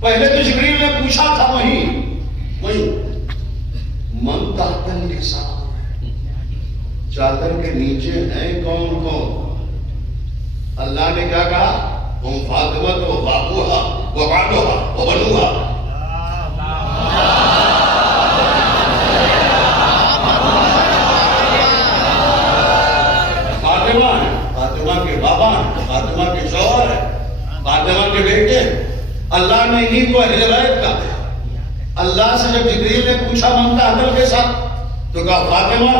پہلے تو جبریل نے پوچھا تھا وہیں من تحت النساء چادر کے نیچے ہیں کون کون اللہ نے کیا کہا ہم فاطمہ و بابوہا و بعدوہا و بنوہا فاطمہ کے بابا ہیں، فاطمہ کے شوہر ہیں، فاطمہ کے بیٹے ہیں۔ اللہ نے انہیں کو اہل بیت کا، اللہ سے جب جبریل نے پوچھا ممتا حضرت کے ساتھ تو کہا فاطمہ،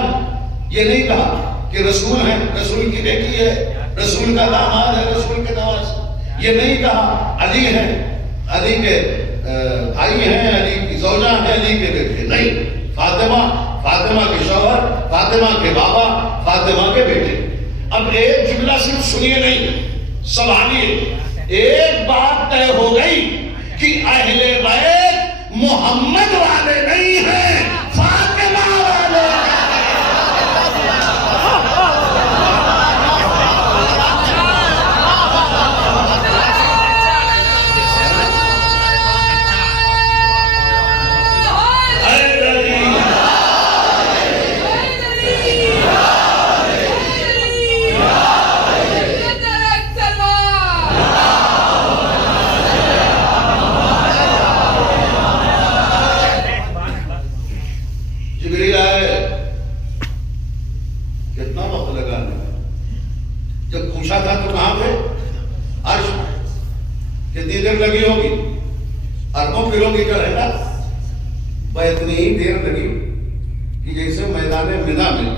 یہ نہیں کہا کہ رسول ہیں، رسول کی بیٹی ہے، رسول کا داماد ہے، رسول کے نواز، یہ نہیں کہا علی ہیں، علی کے بھائی ہیں، علی کی زوجہ ہیں، علی کے بیٹے، نہیں، فاطمہ، فاطمہ کے شوہر، فاطمہ کے بابا، فاطمہ کے بیٹے۔ اب ایک جملہ صرف سنیے نہیں، سنبھالیے، ایک بات طے ہو گئی کہ اہل بیت محمد والے نہیں ہیں، فاطمہ والے ہیں۔ لگی ہوگی اربوں کلومیٹر کی ہے نا، اتنی ہی دیر لگی کہ جیسے میدان منا میں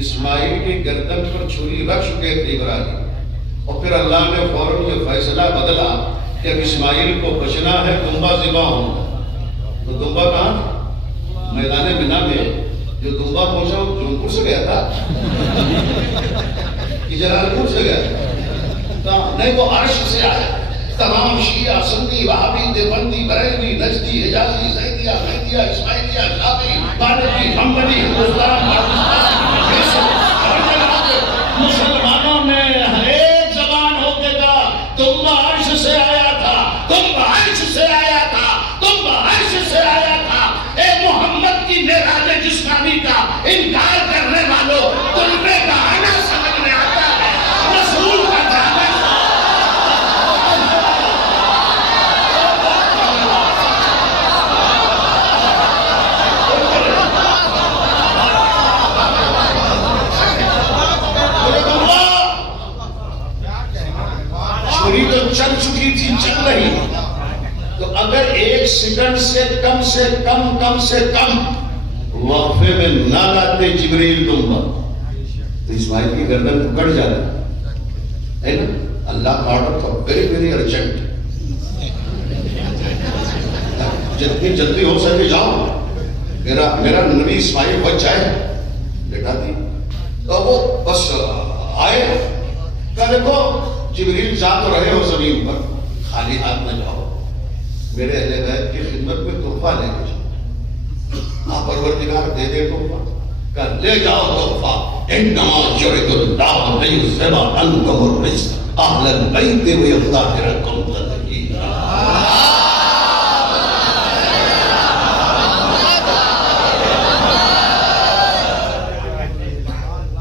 اسماعیل کی گردن پر چھری رکھ چکے تھے ابراہیم، اور پھر اللہ نے فوراً یہ فیصلہ بدلا کہ اب اسماعیل کو بچنا ہے، دمبا ذبح ہوگا۔ تو دمبا کہاں؟ میدان منا میں۔ جو دمبا پہنچا وہ جونپور سے گیا تھا کہ جلال پور سے گیا؟ نہیں، وہ عرش سے آیا۔ تمام شیعہ، سنی، وہابی، دیوبندی، بریلوی، نجدی، حجازی، زیدیہ، مہدیہ، اسماعیلیہ، شافعی، مالکی، حنبلی، ہندوستان، پاکستان، مصر، ہر جگہ کے مسلمانوں میں ہر ایک زبان ہو کے کہا تم عرش سے آیا تھا، تم عرش سے آیا تھا، تم عرش سے آیا تھا۔ اے محمد کی معراج جسمانی کا انکار کرنے والوں، تم نے کہانا سمجھ میں آتا ہے رسول کا جانا۔ چل چکی تھی، چل رہی، تو اگر ایک سیکنڈ سے کم سے کم وقفے میں نہ لاتے جبریل دمبا تو اسماعیل کی گردن کو کٹ جاتا ہے نا۔ اللہ کا آرڈر تھا ویری ویری ارجنٹ، جتنی جلدی ہو سکے جاؤ، میرا نبی اسماعیل بچ جائے، بیٹا تھی۔ تو وہ بس آئے، کہا دیکھو جبریل جا تو رہے ہو زمین پر، خالی ہاتھ نہ جاؤ، میرے اہل بیت کی خدمت میں تحفہ لے کے جاؤ۔ آپ پروردگار دے دے تحفہ، کہ لے جاؤ تحفہ، انما یرید اللہ لیذھب عنکم الرجس اہل البیت ویطہرکم تطہیرا۔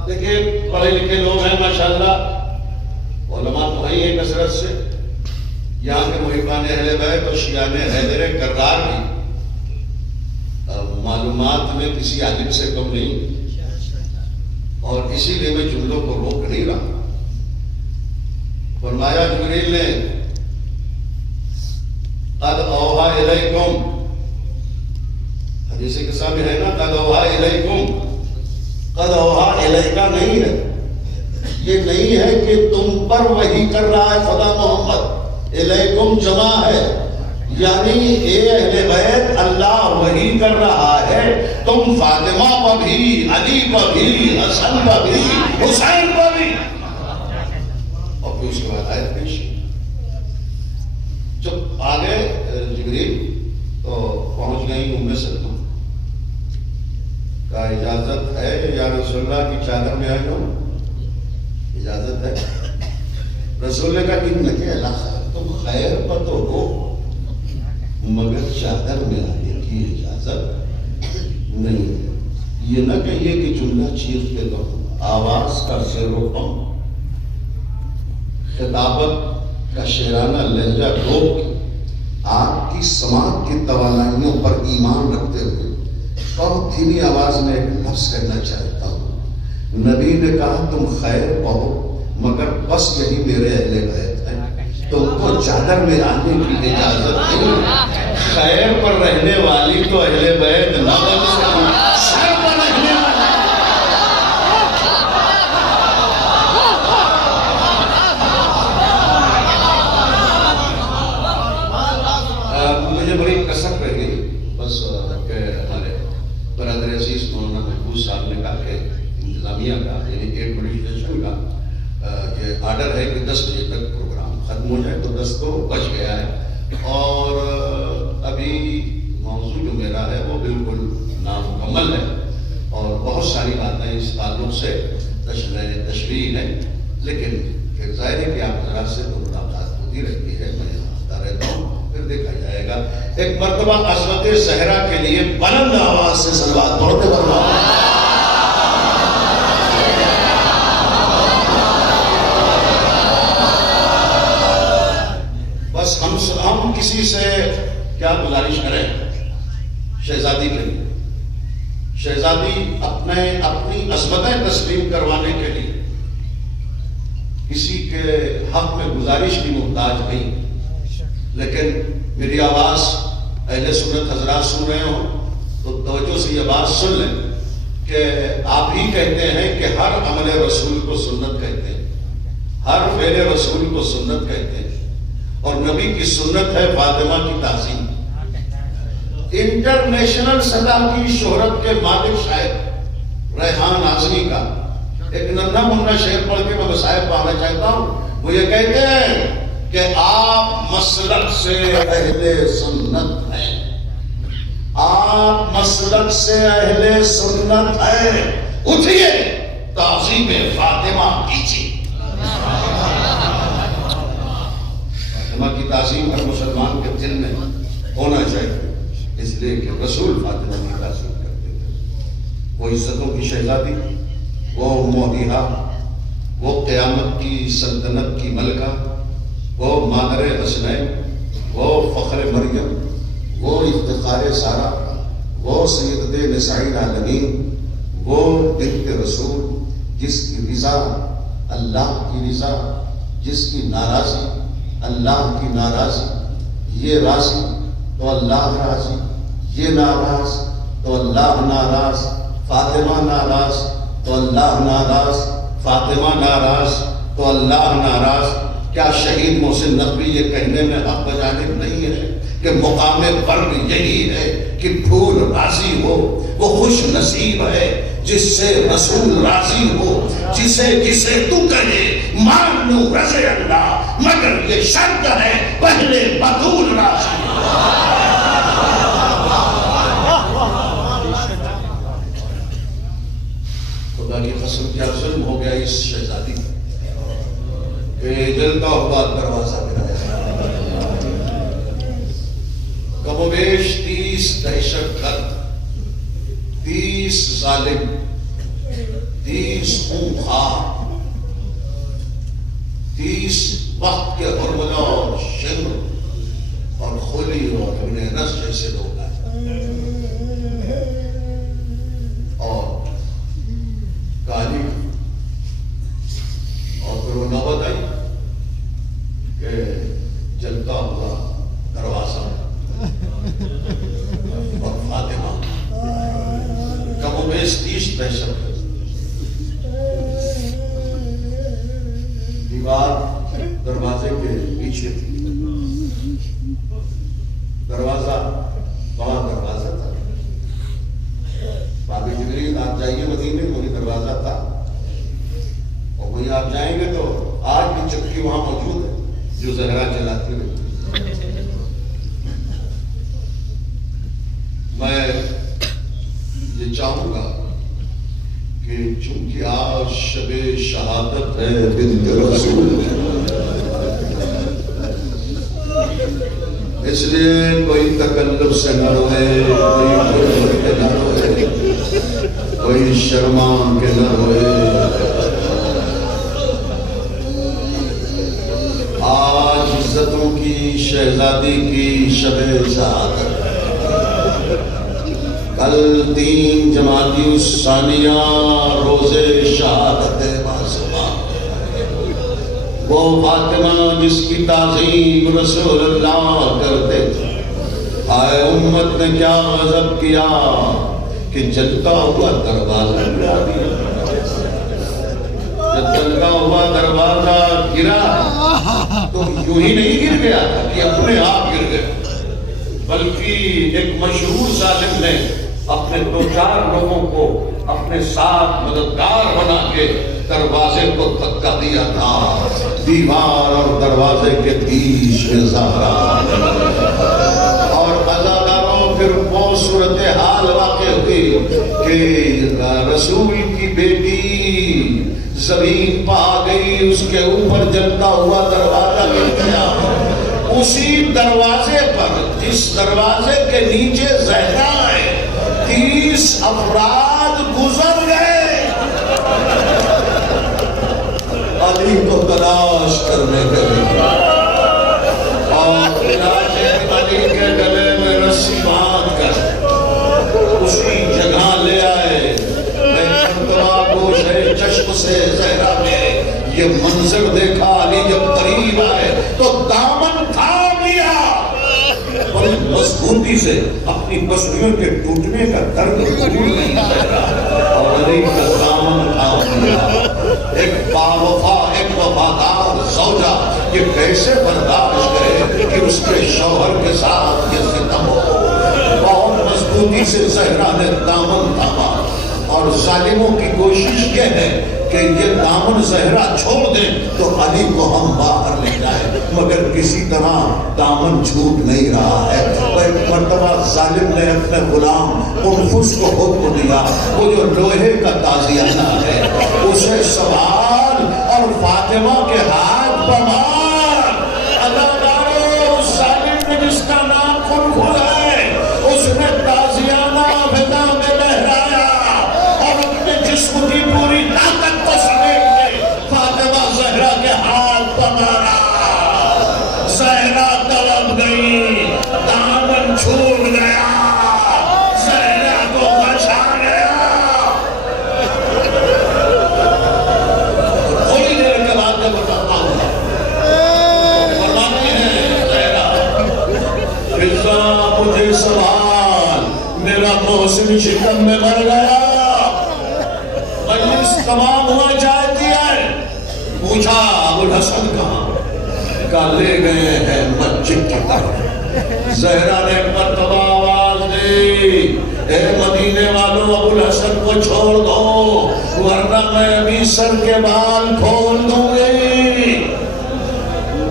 دیکھیے پڑھے لکھے لوگ ہیں ماشاءاللہ، علماء تو ہیں کثرت سے، یہاں کے محبان اہل بیت اور شیعان حیدر کرار بھی معلومات میں کسی عالم سے کم نہیں، اور اسی لیے میں جملوں کو روک نہیں رہا۔ فرمایا جبریل نے قد اوحا الیکم، حدیث کے سامنے ہے نا قد اوحا الیکم، قد اوحا الیکا نہیں ہے، یہ نہیں ہے کہ تم پر وحی کر رہا ہے خدا محمد، الیکم جمع ہے، یعنی اے اہل بیت اللہ وحی کر رہا ہے، تم فاطمہ پر بھی، علی پر بھی، حسن پر بھی، حسین پر بھی۔ اور پھر اس کے بعد آیت پیش، جب آگے جبریل تو پہنچ گئی ام سلمہ، کہا اجازت ہے یا رسول اللہ کی چادر میں آئی ہو؟ اجازت ہے۔ رسول نے کہا کہ اللہ تم خیر پر تو ہو مگر چادر میں آنے کی اجازت نہیں ہے۔ یہ نہ کہیے کہ جملہ چیخ کے دو، آواز کا زیر و کم، خطابت کا شعرانہ لہجہ روک کے آپ کی سماعت کی توانائیوں پر ایمان رکھتے ہوئے بہت دھیمی آواز میں ایک لفظ کہنا چاہتا ہوں۔ نبی نے کہا تم خیر پاؤ مگر بس یہی میرے اہل بیت ہے، تم کو چادر میں آنے کی اجازت نہیں، خیر پر رہنے والی تو اہل بیت نہ بن سکی، سر پر رہنے والی۔ مجھے بڑی کسک رہ گئی بس کہ ہمارے برادر عزیز مولانا محفوظ صاحب نے کہا کہ انتظامیہ کا یعنی ایئر ایڈمنسٹریشن کا یہ آرڈر ہے کہ 10 بجے تک پروگرام ختم ہو جائے، تو 10 تو بچ گیا ہے، اور ابھی موضوع جو میرا ہے وہ بالکل نامکمل ہے اور بہت ساری باتیں اس تعلق سے تشریح ہے، لیکن پھر ظاہر ہے کہ آپ حضرات سے تو ملاقات ہوتی رہتی ہے، میں آتا رہتا ہوں، پھر دیکھا جائے گا۔ ایک مرتبہ عظمت زہرا کے لیے بلند آواز سے صلوات پڑھتے فرماؤ۔ بس ہم کسی سے کیا گزارش کریں شہزادی کے لیے، شہزادی اپنی عظمتیں تسلیم کروانے کے لیے کسی کے حق میں گزارش کی محتاج نہیں، لیکن میری آواز اہل سنت حضرات سن رہے ہوں تو توجہ سے یہ بات سن لیں کہ آپ ہی کہتے ہیں کہ ہر عمل رسول کو سنت کہتے ہیں، ہر فعل رسول کو سنت کہتے ہیں، اور نبی کی سنت ہے فاطمہ کی تعظیم۔ انٹرنیشنل سطح کی شہرت کے مالک شاعر ریحان اعظمی کا ایک ننھا منھا شعر پڑھ کے میں مسائب پانا چاہتا ہوں۔ وہ یہ کہتے ہیں کہ آپ مسلک سے اہل سنت ہیں، آپ مسلک سے اہل سنت ہیں، اٹھئے تعظیم فاطمہ کیجیے۔ فاطمہ کی تعظیم ہر مسلمان کے دل میں ہونا چاہیے، اس لیے کہ رسول فاطمہ کی تعظیم کرتے تھے۔ وہ عزتوں کی شہزادی، وہ مودیہا، وہ قیامت کی سلطنت کی ملکہ، وہ مادر حسنین، وہ فخر مریم، وہ افتخار سارا، وہ سیدت نساء العالمین، وہ بنت رسول، جس کی رضا اللہ کی رضا، جس کی ناراضی اللہ کی ناراضی، یہ راضی تو اللہ راضی، یہ ناراض تو اللہ ناراض، فاطمہ ناراض تو اللہ ناراض، فاطمہ ناراض تو اللہ ناراض۔ کیا شہید محسن نقوی یہ کہنے میں حق بجانب نہیں ہے کہ مقام فرد یہی ہے کہ پھول راضی ہو، وہ خوش نصیب ہے جس سے رسول راضی ہو، جسے تو کہے مان لوں رضا اللہ، مگر یہ شرط ہے پہلے بطول راضی ہو۔ خدا کی قسم کیا ظلم ہو گیا اس شہزادی کا کہ جلتا ہوا دروازہ گرایا۔ کم و بیش 30 دہشت گرد، 30 ظالم، 30 خونخوار، 30 وقت کے حرملہ اور شمر اور خولی اور ابن نس جیسے لوگ آئے اور کہانی، اور پھر وہ نوبت آئی کہ جلتا ہوا دروازہ اور فاطمہ، کم و بیش 30 دہشت گرد، دیوار دروازے کے پیچھے تھی، دروازہ بڑا دروازہ تھا، باب جبریل آپ جائیے مدینے میں، وہی دروازہ تھا، اور وہیں آپ جائیں گے تو آج بھی چکی وہاں موجود ہے جو زہرا چلاتی رہتی۔ میں یہ چاہوں گا کہ چونکہ آج شب شہادت ہے بنت رسول، اس لیے کوئی تکلف سے نہ روئے، کوئی غربت کے نہ روئے، کوئی شرما کے نہ روئے۔ آج عزتوں کی شہزادی کی شب شہادت، کل 3 جمادی الثانیہ روز شہادت معصومہ، وہ فاطمہ جس کی تعظیم رسول اللہ کرتے تھے، آئے امت نے کیا غضب کیا کہ جلتا ہوا دروازہ گرا دیا۔ جب جلتا ہوا دروازہ گرا تو یوں ہی نہیں گر گیا کہ اپنے آپ گر گئے، بلکہ ایک مشہور ظالم نے اپنے دو چار لوگوں کو اپنے ساتھ مددگار بنا کے دروازے کو دھکا دیا تھا، دیوار اور دروازے کے بیچ میں زہرا۔ اور عزاداروں پھر وہ صورتحال واقع ہوئی کہ رسول کی بیٹی زمین پہ آ گئی، اس کے اوپر جلتا ہوا دروازہ گر گیا۔ اسی دروازے پر جس دروازے کے نیچے زہرا ہے 30 افراد گزر گئے علی کو تلاش کرنے کے لیے، اور علی کے گلے میں رسی باندھ کر اسی جگہ لے آئے۔ گوشے چشم سے زہرا میں یہ منظر دیکھا، علی جب قریب آئے تو دامن تھام لیا، بڑی مضبوطی سے اپنی پسلیوں کے ٹوٹنے کا درد قبول نہیں کرا اور علی کا دامن تھام لیا۔ ایک باوفا، ایک وفادار زوجہ یہ کیسے برداشت کرے کہ اس کے شوہر کے ساتھ یہ ستم ہو؟ بہت مضبوطی سے زہرا نے دامن تھاما، اور ظالموں کی کوشش یہ ہے کہ یہ دامن زہرا چھوڑ دیں تو علی کو ہم باہر لے جائیں، مگر کسی طرح دامن چھوٹ نہیں رہا ہے۔ ایک مرتبہ ظالم نے اپنے غلام انفس کو حکم دیا، وہ جو لوہے کا تازیانہ ہے اسے سنبھال اور فاطمہ کے ہاتھ پر مار۔ عزادارو، اس ظالم نے جس کا نام انفس ہے اس نے تازیانہ فضا میں لہرایا اور اپنے جسم کی پوری طاقت کو سمیٹ کے فاطمہ زہرا کے ہاتھ پر مارا۔ زہرا تڑپ گئی، دامن چھوٹ گیا، زہرا کو بچا گیا۔ تھوڑی دیر کے بعد میں بتاتا ہوں، فرماتی ہیں زہرا، فضا مجھے سنبھال، میرا محسن شکم میں مر گیا۔ مجلس تمام ہوا چاہتی ہے، پوچھا ابوالحسن کہاں؟ کہا لے گئے ہیں مسجد کی طرف۔ زہرا نے ایک مرتبہ آواز دی، اے مدینے والوں، ابوالحسن کو چھوڑ دو ورنہ میں ابھی سر کے بال کھول دوں گی۔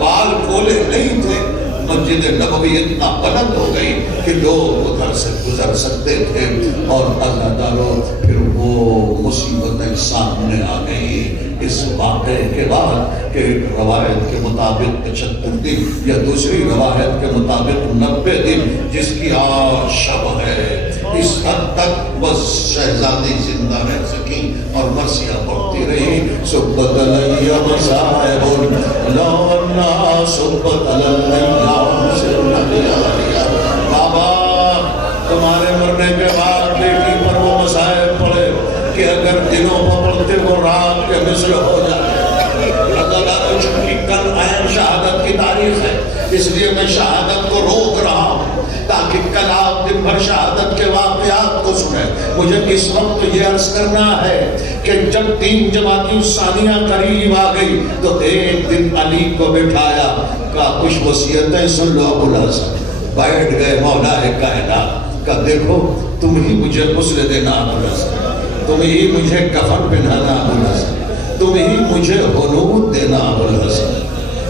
بال کھولے نہیں تھے، مسجد نبوی اتنا بلند ہو گئی کہ لوگ ادھر سے گزر سکتے تھے، اور عزاداروں پھر وہ مصیبتیں سامنے آ گئی اس واقعے کے بعد کہ ایک روایت کے مطابق 75 دن یا دوسری روایت کے مطابق 90 دن جس کی آج شب ہے، اس حد تک بس شہزادی زندہ رہ سکی اور مرثیہ پڑھتی رہی۔ سبت علیہ مصائب لونا سبت علیہ بابا، تمہارے مرنے کے بعد بیٹی پر وہ مصائب پڑے کہ اگر دنوں پر پڑھتے وہ رات کے مثل ہو جائے۔ چونکہ کل اہم شہادت کی تاریخ ہے، اس لیے میں شہادت کو روک رہا ہوں تاکہ کل آپ دن بھر شہادت کے واقعات کو سنیں۔ مجھے اس وقت یہ عرض کرنا ہے کہ جب 3 جمادی الثانیہ قریب آ گئی تو ایک دن علی کو بٹھایا، کہا کچھ وصیتیں سن لو ابوالحسن۔ بیٹھ گئے مولا کائنات کا، دیکھو تم ہی مجھے غسل دینا ابوالحسن، تم ہی مجھے کفن پہنانا ابوالحسن، تم ہی مجھے حنوط دینا ابوالحسن۔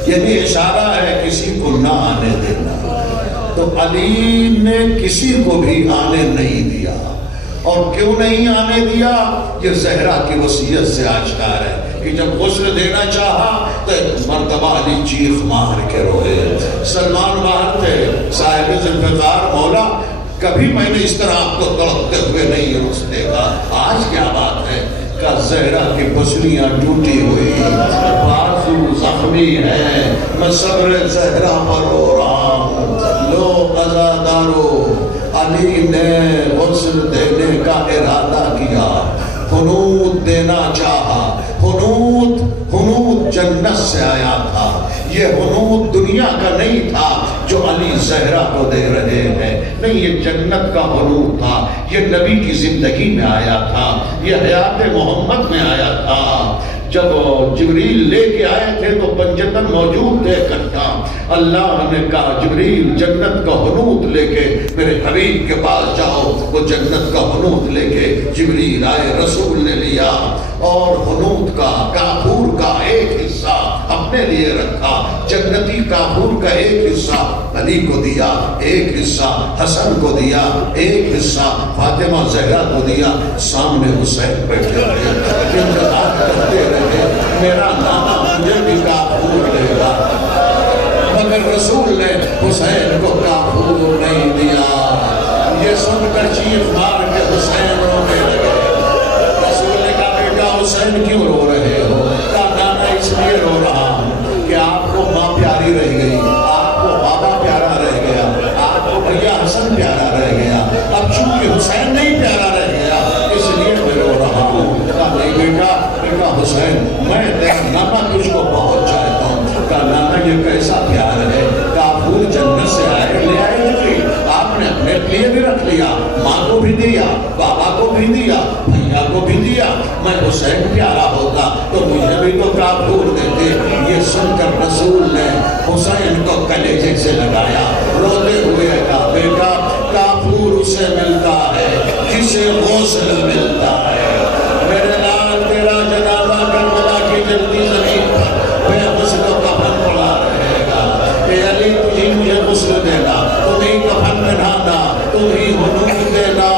یہ بھی اشارہ ہے کسی کو نہ آنے دینا۔ تو علی نے کسی کو بھی آنے نہیں دیا، اور کیوں نہیں آنے دیا یہ زہرا کی وصیت سے آشکار ہے کہ جب غسل دینا چاہا تو ایک مرتبہ علی چیخ مار کے روئے۔ سلمان باہر تھے، صاحب ذوالفقار، مولا کبھی میں نے اس طرح آپ کو تڑپتے ہوئے نہیں غسل دیکھا، آج کیا بات ہے؟ کہ زہرا کی پسلیاں ٹوٹی ہوئی، بازو زخمی ہے، میں صبر زہرا پر رو رہا ہوں۔ لو عزادارو، علی نے غسل دینے کا ارادہ کیا، حنوط دینا چاہا، حنوط جنت سے آیا تھا، یہ حنوط دنیا کا نہیں تھا جو علی زہرا کو دے رہے ہیں، نہیں، یہ جنت کا حنوط تھا، یہ نبی کی زندگی میں آیا تھا، یہ حیات محمد میں آیا تھا۔ جب جبریل لے کے آئے تھے تو پنجتن موجود تھے اکٹھا، اللہ نے کہا جبریل جنت کا حنوط لے کے میرے حبیب کے پاس جاؤ، وہ جنت کا حنوط لے کے جبریل آئے، رسول نے لیا اور حنوط کا کافور کا ایک حصہ اپنے لیے رکھا، جنتی کافور کا ایک حصہ علی کو دیا، ایک حصہ حسن کو دیا، ایک حصہ فاطمہ زہرا کو دیا، سامنے حسین بیٹھے رہے، انتظار کرتے رہے میرا نانا مجھے بھی کافور دے گا، مگر رسول نے حسین کو کافور نہیں دیا۔ یہ سن کر چیخ مار کے حسین رونے لگے، رسول نے کہا بیٹا حسین کیوں رو رہے ہو؟ کہا نانا اس لیے رو رہا ہوں کہ آپ کو ماں پیاری رہ گئی، آپ کو بابا پیارا رہ گیا، آپ کو بھیا حسن پیارا رہ گیا، اب چونکہ حسین نہیں پیارا رہ گیا اس لیے میں رو رہا ہوں۔ کہا نہیں بیٹا، بیٹا حسین میں تیرا نانا تجھ کو بہت چاہتا ہوں۔ کہا نانا یہ کیسا پیار ہے؟ کافور جنت سے آئے، لے آئے جبریل، آپ نے اپنے لیے بھی رکھ لیا، ماں کو بھی دیا، بابا کو بھی دیا، بھیا کو بھی دیا، میں حسین پیارا ہوتا تو مجھے بھی تو کافور دیتے۔ یہ سن کر رسول نے حسین کو کلیجے سے لگایا، روتے ہوئے کہا بیٹا کافور اسے ملتا ہے جسے غسل ملتا ہے، میرے لال تیرا جنازہ کربلا کی جلتی زمین پر بے غسل و کفن پڑا رہے گا، اے علی تجھے مجھے غسل دینا، تم ہی کفن پہنانا، تم ہی حنوط دینا،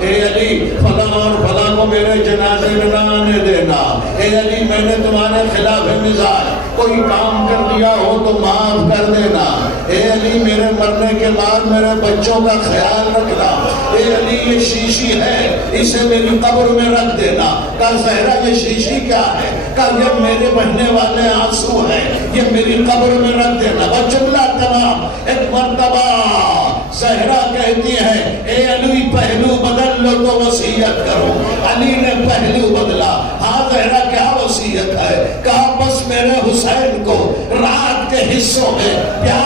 اے علی فلاں اور فلاں کو میرے جنازے میں نہ آنے دینا، اے علی میں نے تمہارے خلاف مزاج کوئی کام کر دیا ہو تو معاف کر دینا، اے علی میرے مرنے کے بعد میرے بچوں کا خیال رکھنا، اے علی یہ شیشی ہے اسے میری قبر میں رکھ دینا۔ کہا زہرا یہ شیشی کیا ہے؟ کہا یہ میرے بہنے والے آنسو ہیں، یہ میری قبر میں رکھ دینا۔ وہ جملہ تمام، ایک مرتبہ زہرا کہتی ہے اے علی پہلو بدل لو تو وصیت کرو، علی نے پہلو بدلا، ہاں زہرا کیا وصیت ہے؟ کہا بس میرے حسین کو رات کے حصوں میں پیار